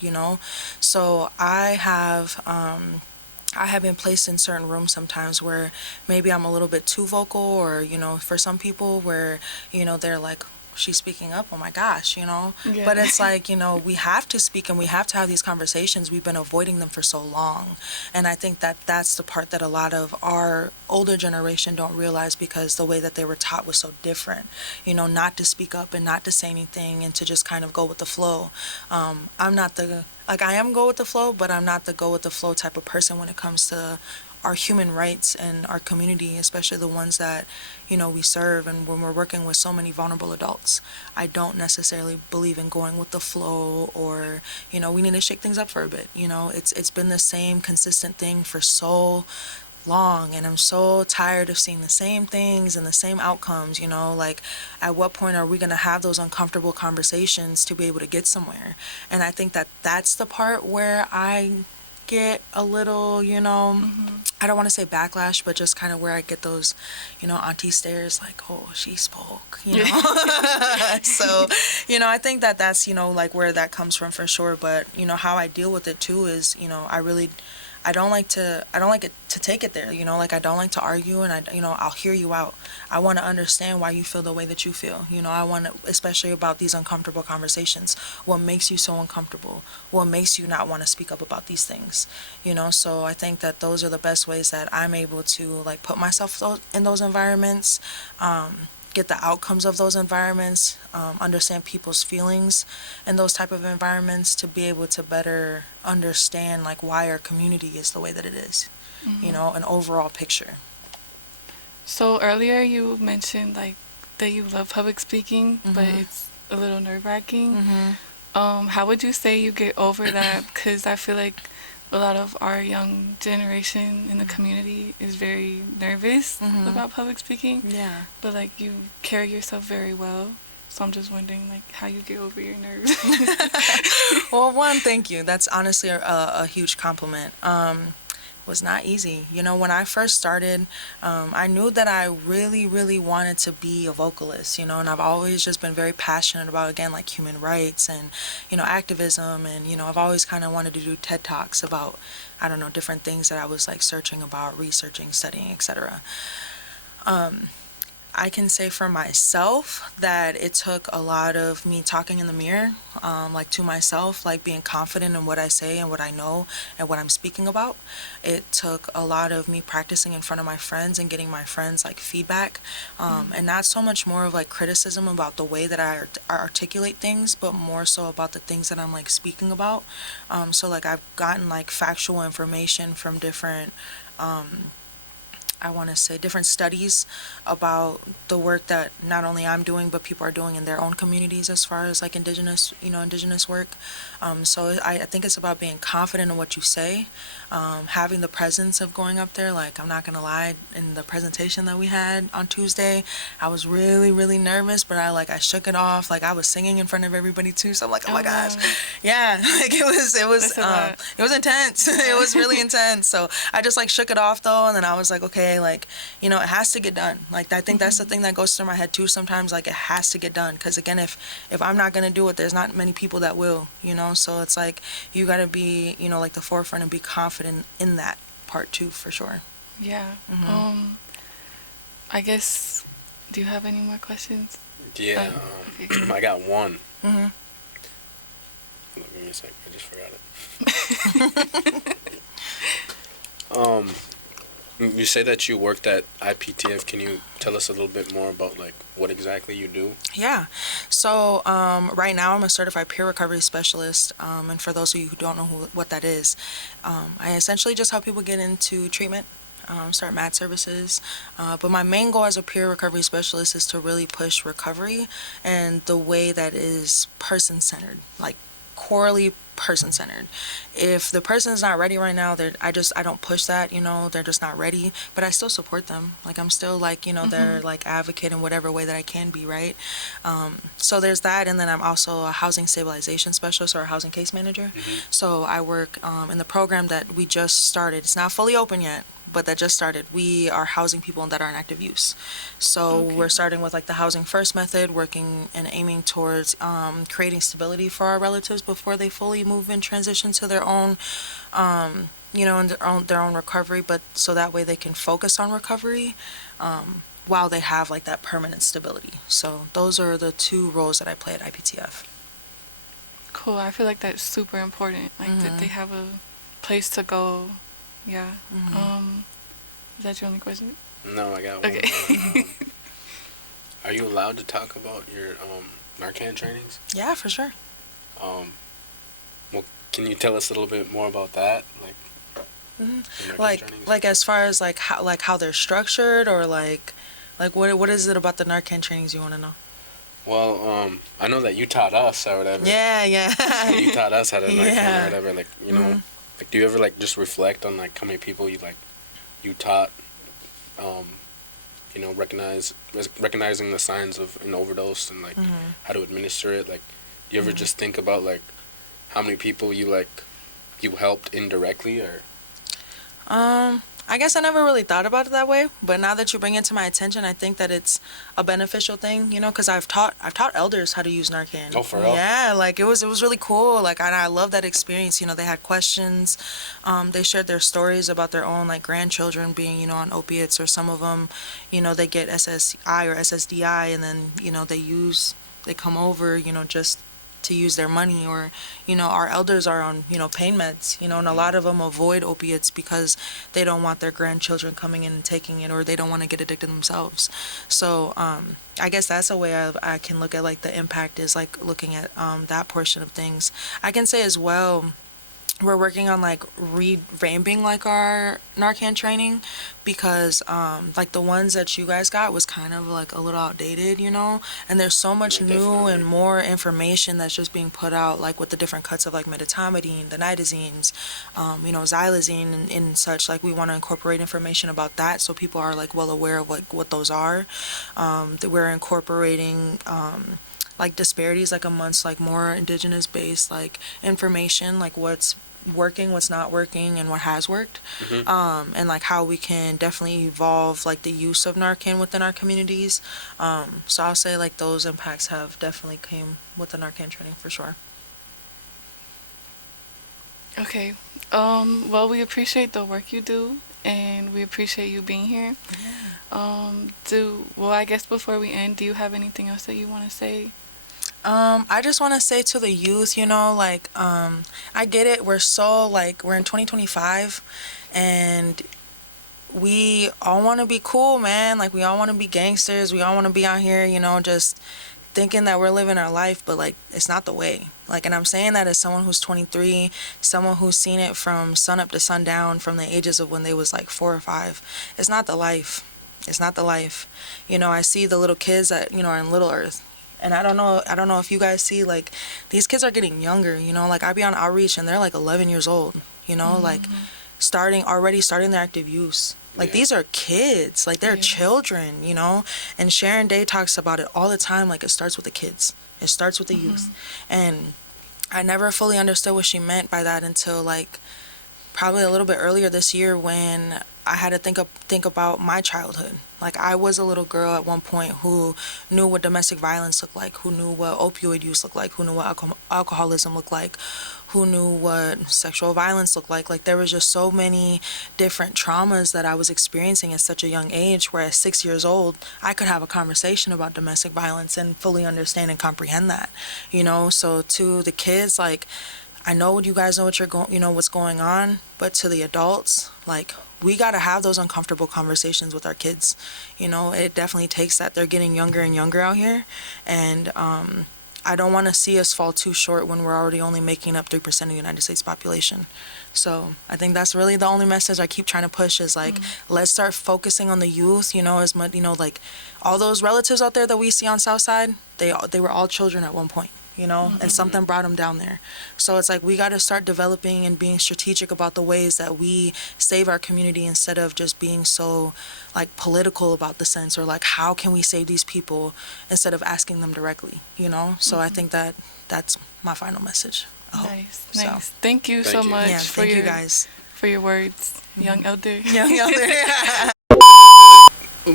So I have been placed in certain rooms sometimes where maybe I'm a little bit too vocal, or, for some people where, they're like, she's speaking up, oh my gosh. Yeah. But it's like, we have to speak and we have to have these conversations. We've been avoiding them for so long. And I think that that's the part that a lot of our older generation don't realize, because the way that they were taught was so different, not to speak up and not to say anything and to just kind of go with the flow. I'm not I am go with the flow, but I'm not the go with the flow type of person when it comes to our human rights and our community, especially the ones that, we serve. And when we're working with so many vulnerable adults, I don't necessarily believe in going with the flow, or, we need to shake things up for a bit. It's been the same consistent thing for so long, and I'm so tired of seeing the same things and the same outcomes. Like, at what point are we going to have those uncomfortable conversations to be able to get somewhere? And I think that that's the part where I get a little, I don't want to say backlash, but just kind of where I get those, auntie stares, like, oh, she spoke, So, I think that that's, like where that comes from for sure. But, how I deal with it too is, I don't like it to take it there, like I don't like to argue, and I'll hear you out. I want to understand why you feel the way that you feel. I want to, especially about these uncomfortable conversations, what makes you so uncomfortable? What makes you not want to speak up about these things? So I think that those are the best ways that I'm able to like put myself in those environments, get the outcomes of those environments, understand people's feelings in those type of environments, to be able to better understand like why our community is the way that it is, an overall picture. So earlier you mentioned like that you love public speaking, but it's a little nerve-wracking. How would you say you get over that? Because I feel like a lot of our young generation in the community is very nervous about public speaking. Yeah. But like you carry yourself very well. So I'm just wondering like how you get over your nerves. Well, one, thank you. That's honestly a huge compliment. Was not easy. When I first started, I knew that I really, really wanted to be a vocalist, and I've always just been very passionate about, again, like human rights and, activism. And, I've always kind of wanted to do TED Talks about, I don't know, different things that I was like searching about, researching, studying, etc. I can say for myself that it took a lot of me talking in the mirror, like to myself, like being confident in what I say and what I know and what I'm speaking about. It took a lot of me practicing in front of my friends and getting my friends like feedback, and not so much more of like criticism about the way that I articulate things, but more so about the things that I'm like speaking about. So like I've gotten like factual information from different I want to say different studies about the work that not only I'm doing, but people are doing in their own communities as far as like indigenous work. So I think it's about being confident in what you say, having the presence of going up there. Like, I'm not going to lie, in the presentation that we had on Tuesday, I was really, really nervous, but I shook it off. Like, I was singing in front of everybody too. So I'm like, oh my gosh. Yeah. Like it was intense. It was really intense. So I just like shook it off though. And then I was like, okay, like, it has to get done. Like, I think that's the thing that goes through my head too sometimes. Like, it has to get done, because again, if I'm not gonna do it, there's not many people that will. So it's like you gotta be like the forefront and be confident in that part too, for sure. Yeah. I guess, do you have any more questions? Yeah. Okay. I got one. Give me a sec. I just forgot it. You say that you worked at IPTF. Can you tell us a little bit more about like what exactly you do? Yeah. So right now I'm a certified peer recovery specialist. And for those of you who don't know what that is, I essentially just help people get into treatment, start MAT services. But my main goal as a peer recovery specialist is to really push recovery and the way that is person-centered, like corely person-centered. If the person is not ready right now, I don't push that, they're just not ready, but I still support them. Like I'm still like, their like advocate in whatever way that I can be, right? So there's that, and then I'm also a housing stabilization specialist or a housing case manager. So I work in the program that we just started. It's not fully open yet, but that just started. We are housing people that are in active use. So we're starting with like the housing first method, working and aiming towards creating stability for our relatives before they fully move and transition to their own, in their own recovery. But so that way they can focus on recovery while they have like that permanent stability. So those are the two roles that I play at IPTF. Cool. I feel like that's super important. Like that they have a place to go. Yeah. Is that your only question? No, I got one. Okay. Are you allowed to talk about your Narcan trainings? Yeah, for sure. Well, can you tell us a little bit more about that, Like as far as like how they're structured, or like what is it about the Narcan trainings you want to know? Well, I know that you taught us or whatever. Yeah. So you taught us how to Narcan Yeah. or whatever. Like like do you ever like just reflect on like how many people you taught, recognizing the signs of an overdose and like how to administer it? Like, do you ever just think about like how many people you helped indirectly or? I guess I never really thought about it that way, but now that you bring it to my attention, I think that it's a beneficial thing, because I've taught elders how to use Narcan. Oh, for real? Yeah, like it was really cool. Like I love that experience. They had questions. They shared their stories about their own like grandchildren being, on opiates, or some of them, they get SSI or SSDI, and then they come over, just to use their money, or our elders are on pain meds, and a lot of them avoid opiates because they don't want their grandchildren coming in and taking it, or they don't want to get addicted themselves. So I guess that's a way I can look at like the impact, is like looking at that portion of things. I can say as well, we're working on like revamping like our Narcan training, because like the ones that you guys got was kind of like a little outdated, and there's so much new and more information that's just being put out, like with the different cuts of like medetomidine, the nitazines, xylazine and such. Like we want to incorporate information about that so people are like well aware of like what those are. That we're incorporating like disparities like amongst like more indigenous based like information, like what's working, what's not working, and what has worked, and like how we can definitely evolve like the use of Narcan within our communities. So I'll say like those impacts have definitely came with the Narcan training for sure. Okay. Well, we appreciate the work you do, and we appreciate you being here. I guess before we end, do you have anything else that you want to say? I just want to say to the youth, I get it. We're in 2025, and we all want to be cool, man. Like we all want to be gangsters. We all want to be out here, just thinking that we're living our life, but like it's not the way. Like, and I'm saying that as someone who's 23, someone who's seen it from sun up to sundown, from the ages of when they was like 4 or 5. It's not the life. It's not the life. I see the little kids that are in Little Earth. And I don't know if you guys see, like, these kids are getting younger, like I be on outreach and they're like 11 years old, like starting their active use. Like these are kids, like they're children, and Sharon Day talks about it all the time. Like it starts with the kids. It starts with the youth. And I never fully understood what she meant by that until like probably a little bit earlier this year, when I had to think about my childhood. Like I was a little girl at one point who knew what domestic violence looked like, who knew what opioid use looked like, who knew what alcoholism looked like, who knew what sexual violence looked like. Like there was just so many different traumas that I was experiencing at such a young age, where at 6 years old, I could have a conversation about domestic violence and fully understand and comprehend that, So to the kids, like, I know you guys know what's going on, but to the adults, like, we got to have those uncomfortable conversations with our kids. You know, it definitely takes that. They're getting younger and younger out here, and I don't want to see us fall too short when we're already only making up 3% of the United States population. So I think that's really the only message I keep trying to push is like, let's start focusing on the youth, you know, as much, you know, like all those relatives out there that we see on Southside, they were all children at one point, you know, and something brought them down there. So it's like we got to start developing and being strategic about the ways that we save our community instead of just being so like political about the sense or like how can we save these people instead of asking them directly, you know. So I think that that's my final message. Nice. So. Thank you so much Yeah, for thank your you guys. for your words, young elder. Young elder.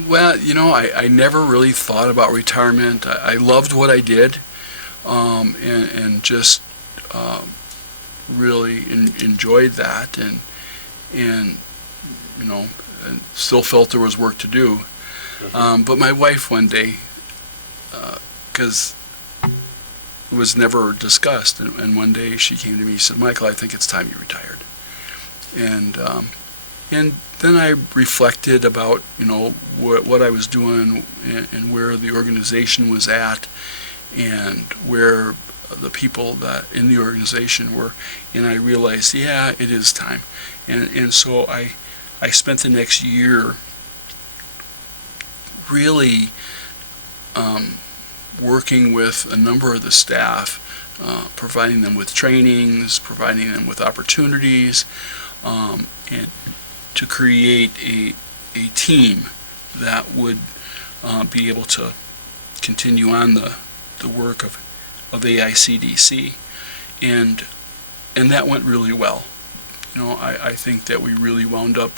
Well, you know, I never really thought about retirement. I loved what I did, and just really enjoyed that, and you know, and still felt there was work to do. But my wife one day, because it was never discussed, and one day she came to me and said, "Michael, I think it's time you retired." And then I reflected about, you know, what I was doing and where the organization was at and where the people that in the organization were, and I realized, yeah, it is time. And so I spent the next year really working with a number of the staff, providing them with trainings, providing them with opportunities, and to create a team that would be able to continue on the work of AICDC, and that went really well. You know, I think that we really wound up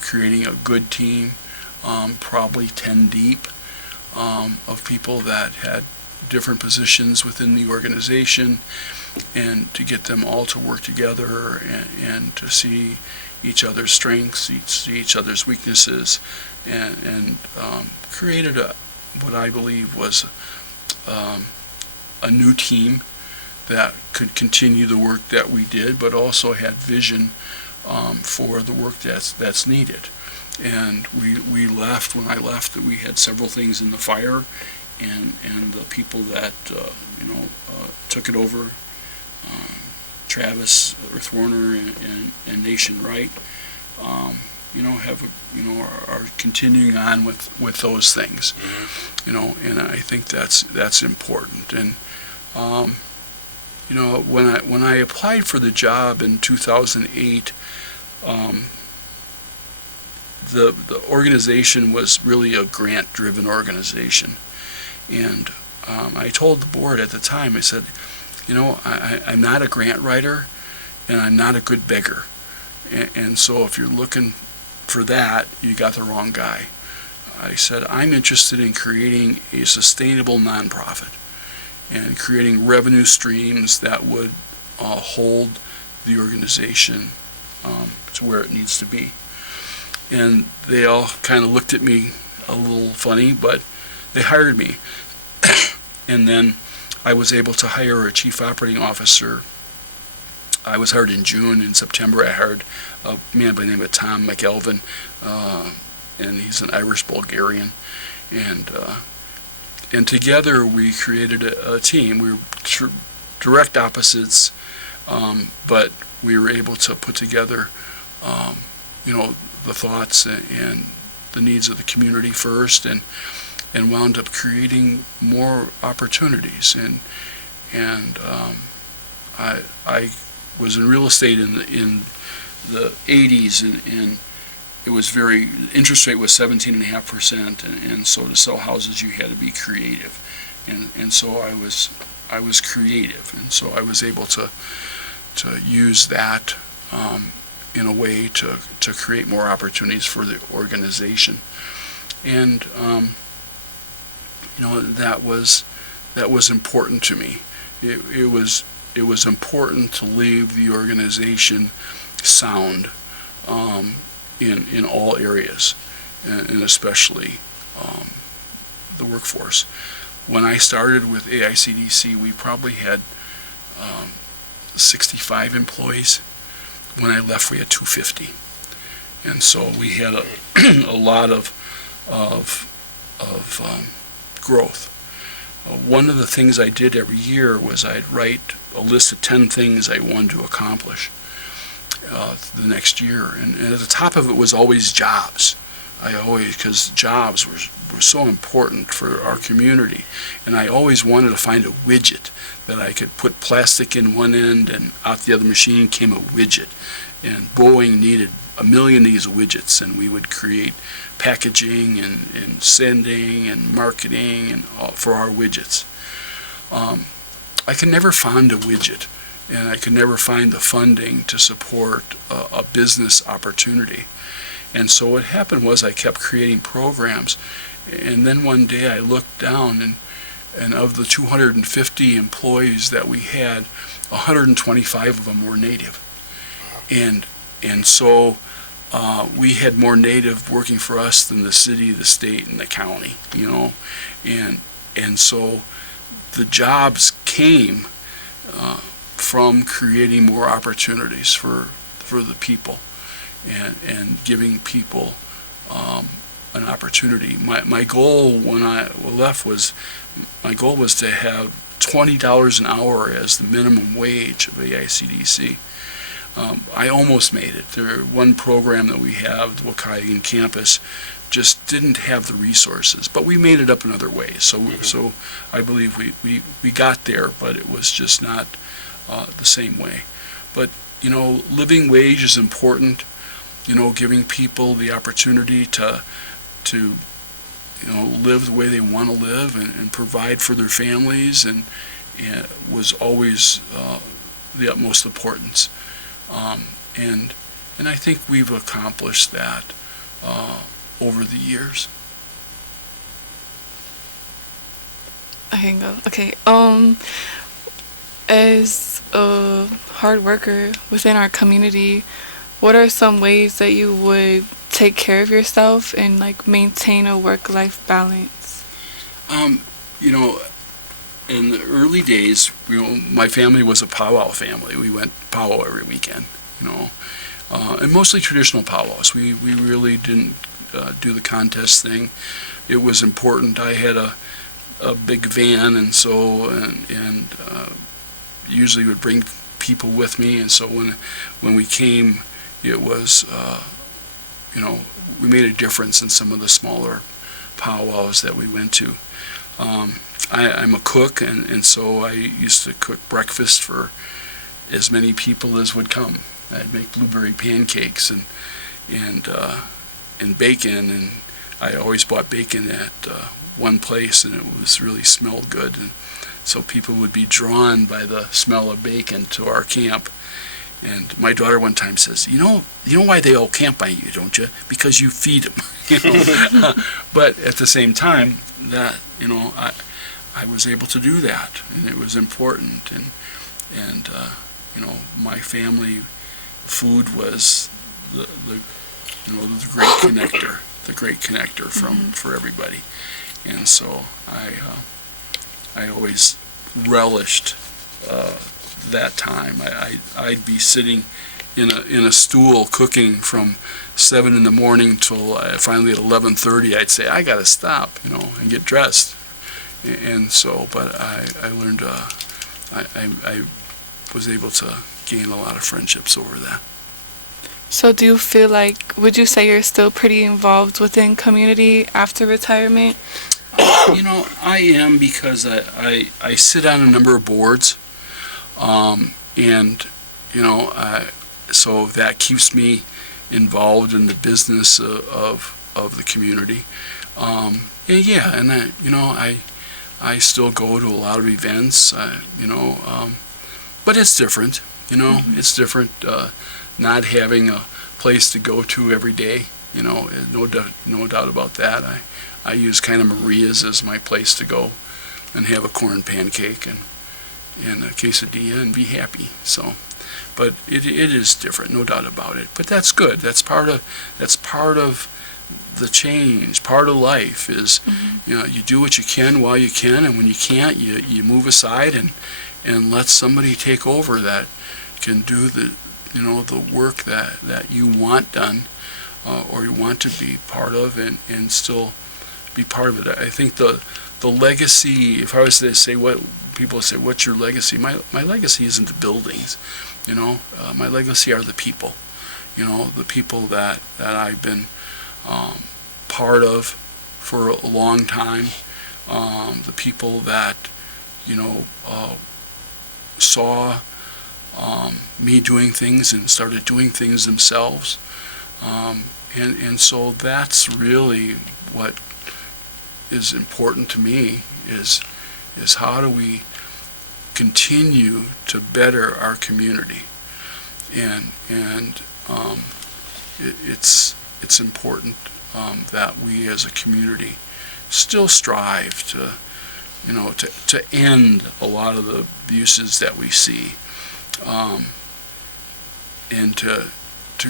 creating a good team, probably 10 deep, of people that had different positions within the organization, and to get them all to work together and to see each other's strengths, see each other's weaknesses, and created what I believe was a new team that could continue the work that we did, but also had vision for the work that's needed. And we left, when I left, that we had several things in the fire, and the people that took it over, Travis, Earth Warner, and Nation Wright, are continuing on with those things, and I think that's important. And when I applied for the job in 2008, the organization was really a grant-driven organization, and I told the board at the time, I said, I'm not a grant writer, and I'm not a good beggar, and so if you're looking for that, you got the wrong guy. I said, I'm interested in creating a sustainable nonprofit and creating revenue streams that would hold the organization to where it needs to be. And they all kind of looked at me a little funny, but they hired me. And then I was able to hire a chief operating officer. I was hired in June. In September, I hired a man by the name of Tom McElvin, and he's an Irish Bulgarian. And together we created a team. We were direct opposites, but we were able to put together, the thoughts and the needs of the community first, and wound up creating more opportunities. And I was in real estate in the 80s, and it was interest rate was 17.5%, and so to sell houses you had to be creative, and so I was creative, and so I was able to use that in a way to create more opportunities for the organization. And that was important to me. It was important to leave the organization sound in all areas, and especially the workforce. When I started with AICDC, we probably had 65 employees. When I left, we had 250. And so we had a lot of growth. One of the things I did every year was I'd write a list of 10 things I wanted to accomplish the next year. And at the top of it was always jobs. Because jobs were so important for our community. And I always wanted to find a widget that I could put plastic in one end and out the other machine came a widget. And Boeing needed 1 million of these widgets, and we would create packaging and sending and marketing and for our widgets. I could never find a widget, and I could never find the funding to support a business opportunity. And so what happened was I kept creating programs, and then one day I looked down, and of the 250 employees that we had, 125 of them were Native. And so we had more Native working for us than the city, the state, and the county, and so the jobs came from creating more opportunities for the people and giving people an opportunity. My goal when I left was to have $20 an hour as the minimum wage of AICDC. I almost made it. One program that we have, the Waukegan campus, just didn't have the resources, but we made it up in other ways. So I believe we got there, but it was just not the same way. But living wage is important. Giving people the opportunity to live the way they want to live and provide for their families and was always the utmost importance. And I think we've accomplished that over the years. I can go. Okay. As a hard worker within our community, what are some ways that you would take care of yourself and maintain a work-life balance? In the early days, my family was a powwow family. We went powwow every weekend, and mostly traditional powwows. We really didn't do the contest thing. It was important. I had a big van, and so usually would bring people with me, and so when we came, it was we made a difference in some of the smaller powwows that we went to. I'm a cook, and so I used to cook breakfast for as many people as would come. I'd make blueberry pancakes and bacon, and I always bought bacon at one place, and it really smelled good, and so people would be drawn by the smell of bacon to our camp. And my daughter one time says, you know why they all camp by you, don't you? Because you feed them. But at the same time, that I was able to do that, and it was important. And my family food was the great connector for everybody. And so I always relished that time. I'd be sitting in a stool cooking from 7 in the morning till finally at 11:30 I'd say, I gotta stop, and get dressed. And so, but I learned, I was able to gain a lot of friendships over that. So do you feel would you say you're still pretty involved within community after retirement? I am, because I sit on a number of boards, so that keeps me involved in the business of the community. I still go to a lot of events, but it's different, it's different, not having a place to go to every day, no doubt about that. I use kind of Maria's as my place to go and have a corn pancake and a quesadilla and be happy. So, but it is different, no doubt about it. But that's good. That's part of the change. Part of life is, you do what you can while you can, and when you can't, you move aside and let somebody take over that can do the work that you want done. or you want to be part of, and still be part of it. I think the legacy, if I was to say what people say, what's your legacy? My legacy isn't the buildings, my legacy are the people, the people that I've been part of for a long time, the people that, saw me doing things and started doing things themselves. And so that's really what is important to me is how do we continue to better our community, and it's important that we as a community still strive to end a lot of the abuses that we see, and to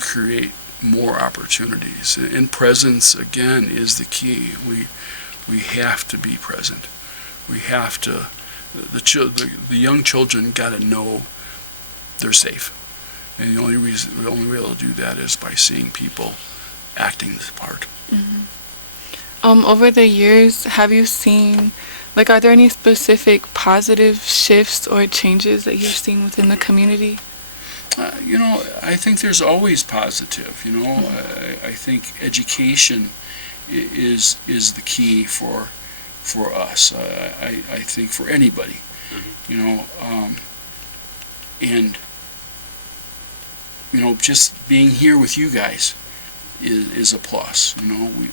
create more opportunities. And presence again is the key. We have to be present. We have to. The young children got to know they're safe, and the only way to do that is by seeing people acting this part. Mm-hmm. Over the years, have you seen, are there any specific positive shifts or changes that you've seen within the community? I think there's always positive. I think education is the key for us. I think for anybody, and just being here with you guys is a plus.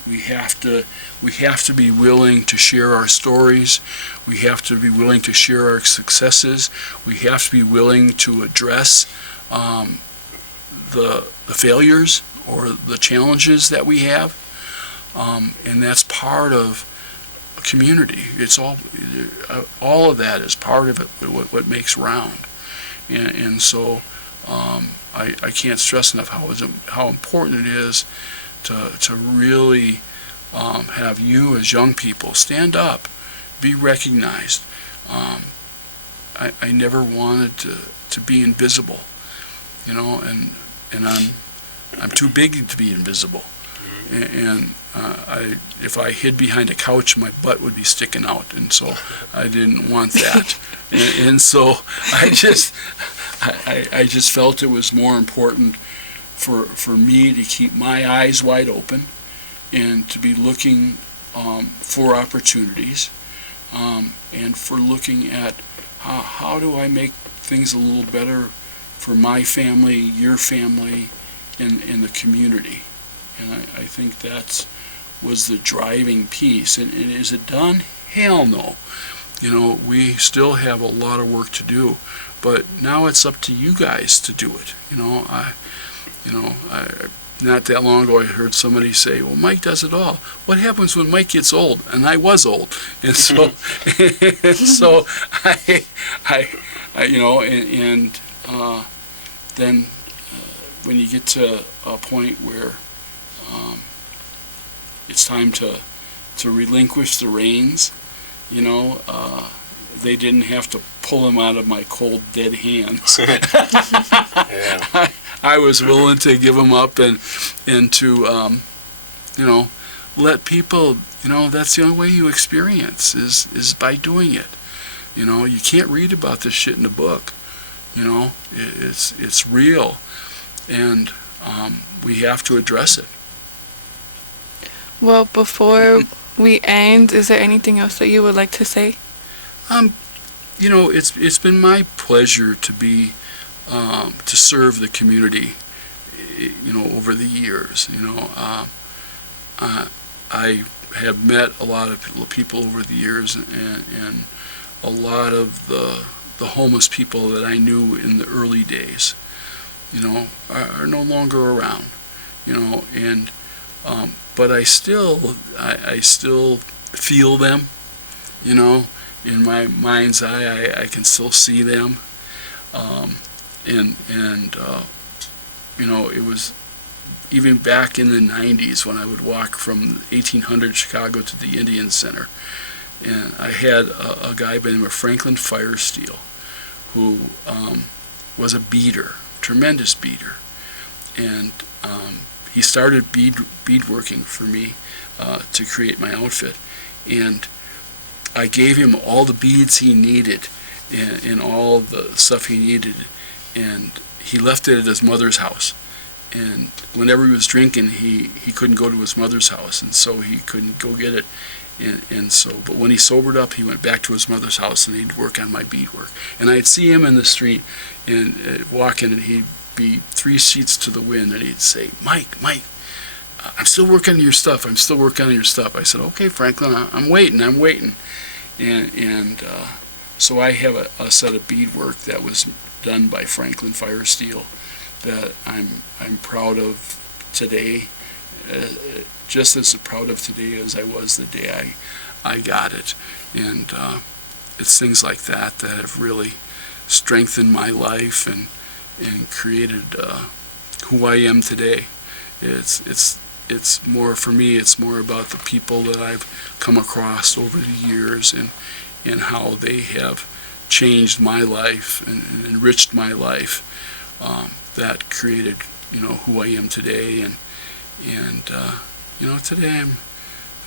We have to be willing to share our stories. We have to be willing to share our successes. We have to be willing to address the failures or the challenges that we have, and that's part of a community. It's all of that is part of it. What makes round, and so I can't stress enough how important it is to really have you as young people stand up, be recognized. I never wanted to be invisible. And I'm too big to be invisible, and if I hid behind a couch, my butt would be sticking out, and so I didn't want that, and so I just felt it was more important for me to keep my eyes wide open and to be looking for opportunities, and for looking at how do I make things a little better for my family, your family, and the community. And I think that was the driving piece. And is it done? Hell no. We still have a lot of work to do, but now it's up to you guys to do it. Not that long ago I heard somebody say, well, Mike does it all. What happens when Mike gets old? And I was old. And so, then when you get to a point where it's time to relinquish the reins, they didn't have to pull them out of my cold, dead hands. Yeah. I was willing to give them up and to, let people, that's the only way you experience is by doing it. You can't read about this shit in a book. It's real, and we have to address it. Well, before we end, is there anything else that you would like to say? It's been my pleasure to be to serve the community, over the years. I have met a lot of people over the years, and a lot of the homeless people that I knew in the early days, are no longer around, and but I still feel them, in my mind's eye. I can still see them, and it was even back in the 90s when I would walk from 1800 Chicago to the Indian Center, and I had a guy by the name of Franklin Firesteel, who was a beater, tremendous beater, and he started beadworking for me to create my outfit, and I gave him all the beads he needed and all the stuff he needed, and he left it at his mother's house. And whenever he was drinking, he couldn't go to his mother's house, and so he couldn't go get it. But when he sobered up, he went back to his mother's house, and he'd work on my beadwork. And I'd see him in the street and walking, and he'd be 3 sheets to the wind, and he'd say, Mike, I'm still working on your stuff. I said, okay, Franklin, I'm waiting. And so I have a set of beadwork that was done by Franklin Fire Steel that I'm proud of today, just as proud of today as I was the day I got it. And it's things like that have really strengthened my life and created who I am today. It's more, for me, it's more about the people that I've come across over the years and how they have changed my life and enriched my life, that created, who I am today. And today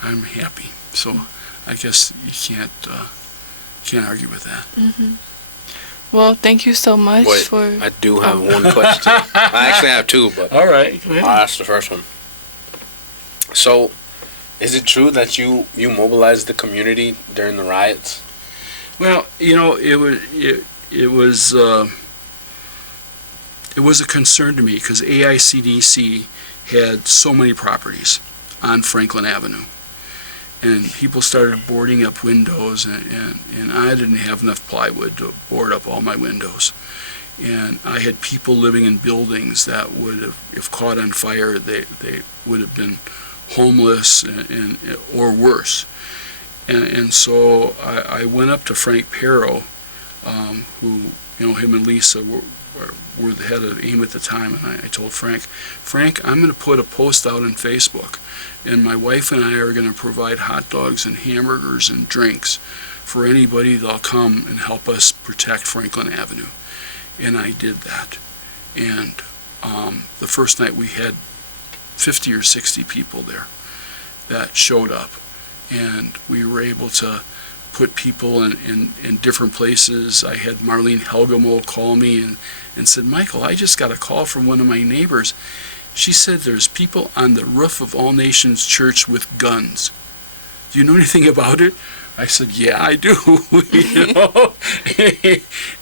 I'm happy. So I guess you can't argue with that. Mm-hmm. Well, thank you so much for... I do have one question. I actually have two, but... All right, go ahead. I'll ask the first one. So, is it true that you mobilized the community during the riots? Well, it was a concern to me because AICDC had so many properties on Franklin Avenue. And people started boarding up windows, and I didn't have enough plywood to board up all my windows. And I had people living in buildings that would have, if caught on fire, they would have been homeless or worse. And so I went up to Frank Pero, who, him and Lisa were the head of AIM at the time, and I told Frank, I'm going to put a post out on Facebook, and my wife and I are going to provide hot dogs and hamburgers and drinks for anybody that'll come and help us protect Franklin Avenue. And I did that. And the first night we had 50 or 60 people there that showed up, and we were able to put people in different places. I had Marlene Helgamo call me and said, Michael, I just got a call from one of my neighbors. She said there's people on the roof of All Nations Church with guns. Do you know anything about it? I said, yeah, I do.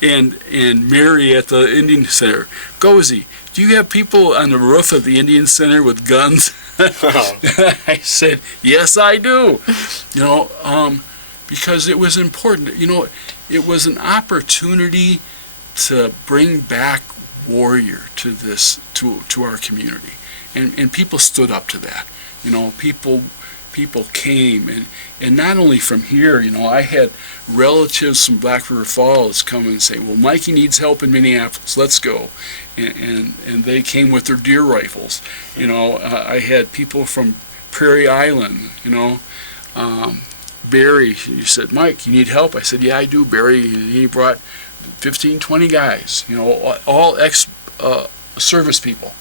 And Mary at the Indian Center, Goze, do you have people on the roof of the Indian Center with guns? I said, yes, I do. Because it was important. It was an opportunity to bring back warrior to to our community, and people stood up to that. People came, and not only from here. I had relatives from Black River Falls come and say, well, Mikey needs help in Minneapolis, let's go. And they came with their deer rifles. I had people from Prairie Island, Barry, he said, Mike, you need help? I said, yeah, I do, Barry. And he brought 15, 20 guys, all ex-service people.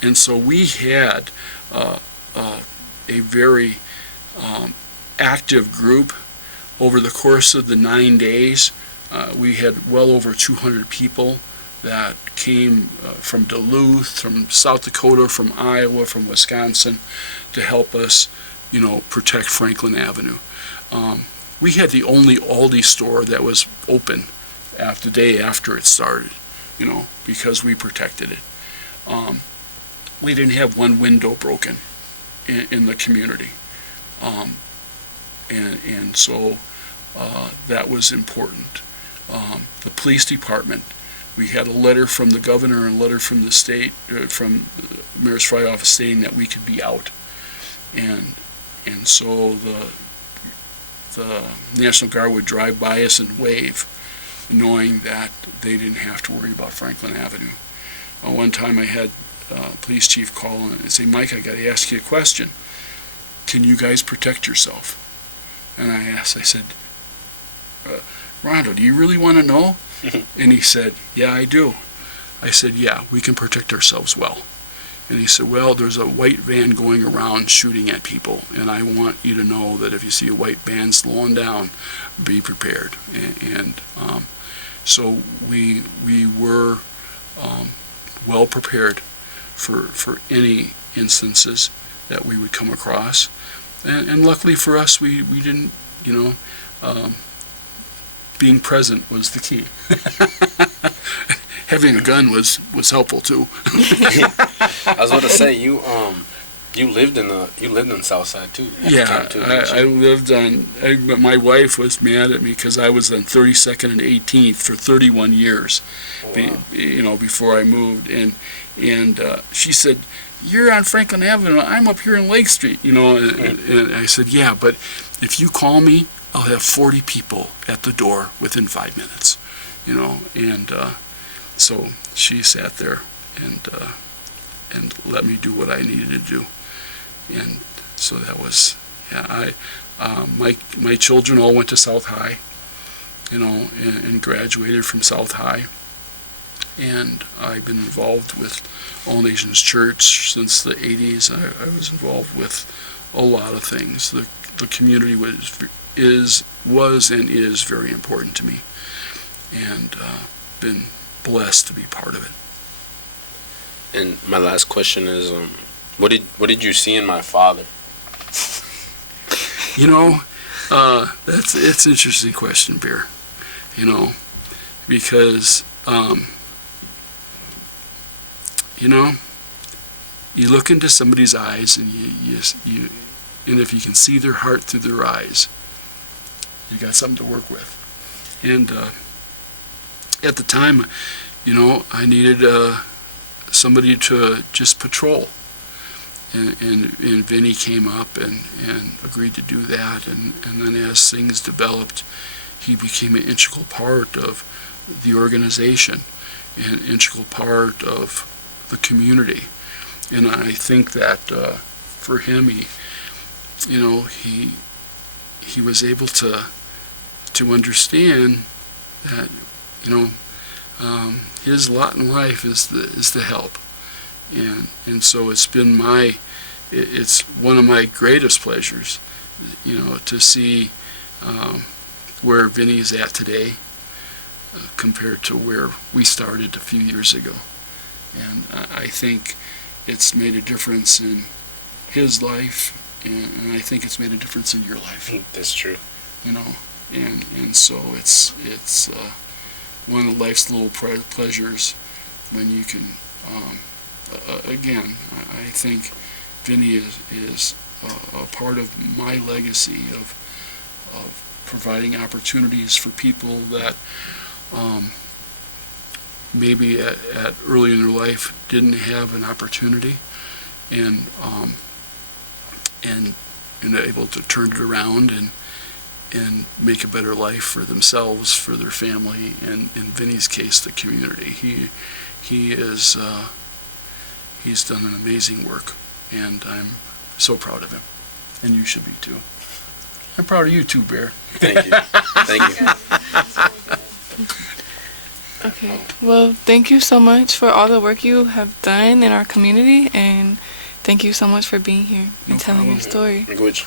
And so we had a very active group over the course of the 9 days. We had well over 200 people that came from Duluth, from South Dakota, from Iowa, from Wisconsin to help us, protect Franklin Avenue. We had the only Aldi store that was open the day after it started, because we protected it. We didn't have one window broken in the community. And so that was important. The police department, we had a letter from the governor and a letter from the state, from the Mayor's Fry Office stating that we could be out. And so the National Guard would drive by us and wave, knowing that they didn't have to worry about Franklin Avenue. One time I had a police chief call and say, Mike, I got to ask you a question. Can you guys protect yourself? And I said, Rondo, do you really want to know? And he said, yeah, I do. I said, yeah, we can protect ourselves well. And he said, well, there's a white van going around shooting at people, and I want you to know that if you see a white van slowing down, be prepared. So we were well prepared for any instances that we would come across. And luckily for us, we didn't, being present was the key. Having a gun was helpful too. I was about to say, you lived in the South Side too. Yeah, I lived on. My wife was mad at me because I was on 32nd and 18th for 31 years, before I moved, and she said, "You're on Franklin Avenue. I'm up here in Lake Street." And I said, "Yeah, but if you call me, I'll have 40 people at the door within 5 minutes." So she sat there and let me do what I needed to do. And so that was, my children all went to South High, and graduated from South High. And I've been involved with All Nations Church since the 80s. I was involved with a lot of things. The community was and is very important to me, and been blessed to be part of it. And my last question is, what did you see in my father? It's an interesting question, Bear. Because you look into somebody's eyes, and you and if you can see their heart through their eyes, you got something to work with. And at the time, I needed somebody to just patrol. And Vinny came up and agreed to do that. And then as things developed, he became an integral part of the organization, an integral part of the community. And I think that for him, he was able to understand that his lot in life is to help, and so it's been it's one of my greatest pleasures, to see where Vinny's at today compared to where we started a few years ago, and I think it's made a difference in his life, and I think it's made a difference in your life. That's true. And so it's one of life's little pleasures when you can. Again, I think Vinny is a part of my legacy of providing opportunities for people that maybe at early in their life didn't have an opportunity, and able to turn it around and make a better life for themselves, for their family, and in Vinny's case, the community. He's done an amazing work, and I'm so proud of him, and you should be too. I'm proud of you too, Bear. Thank you. Thank you. Okay, well, thank you so much for all the work you have done in our community, and thank you so much for being here and telling your story. Which,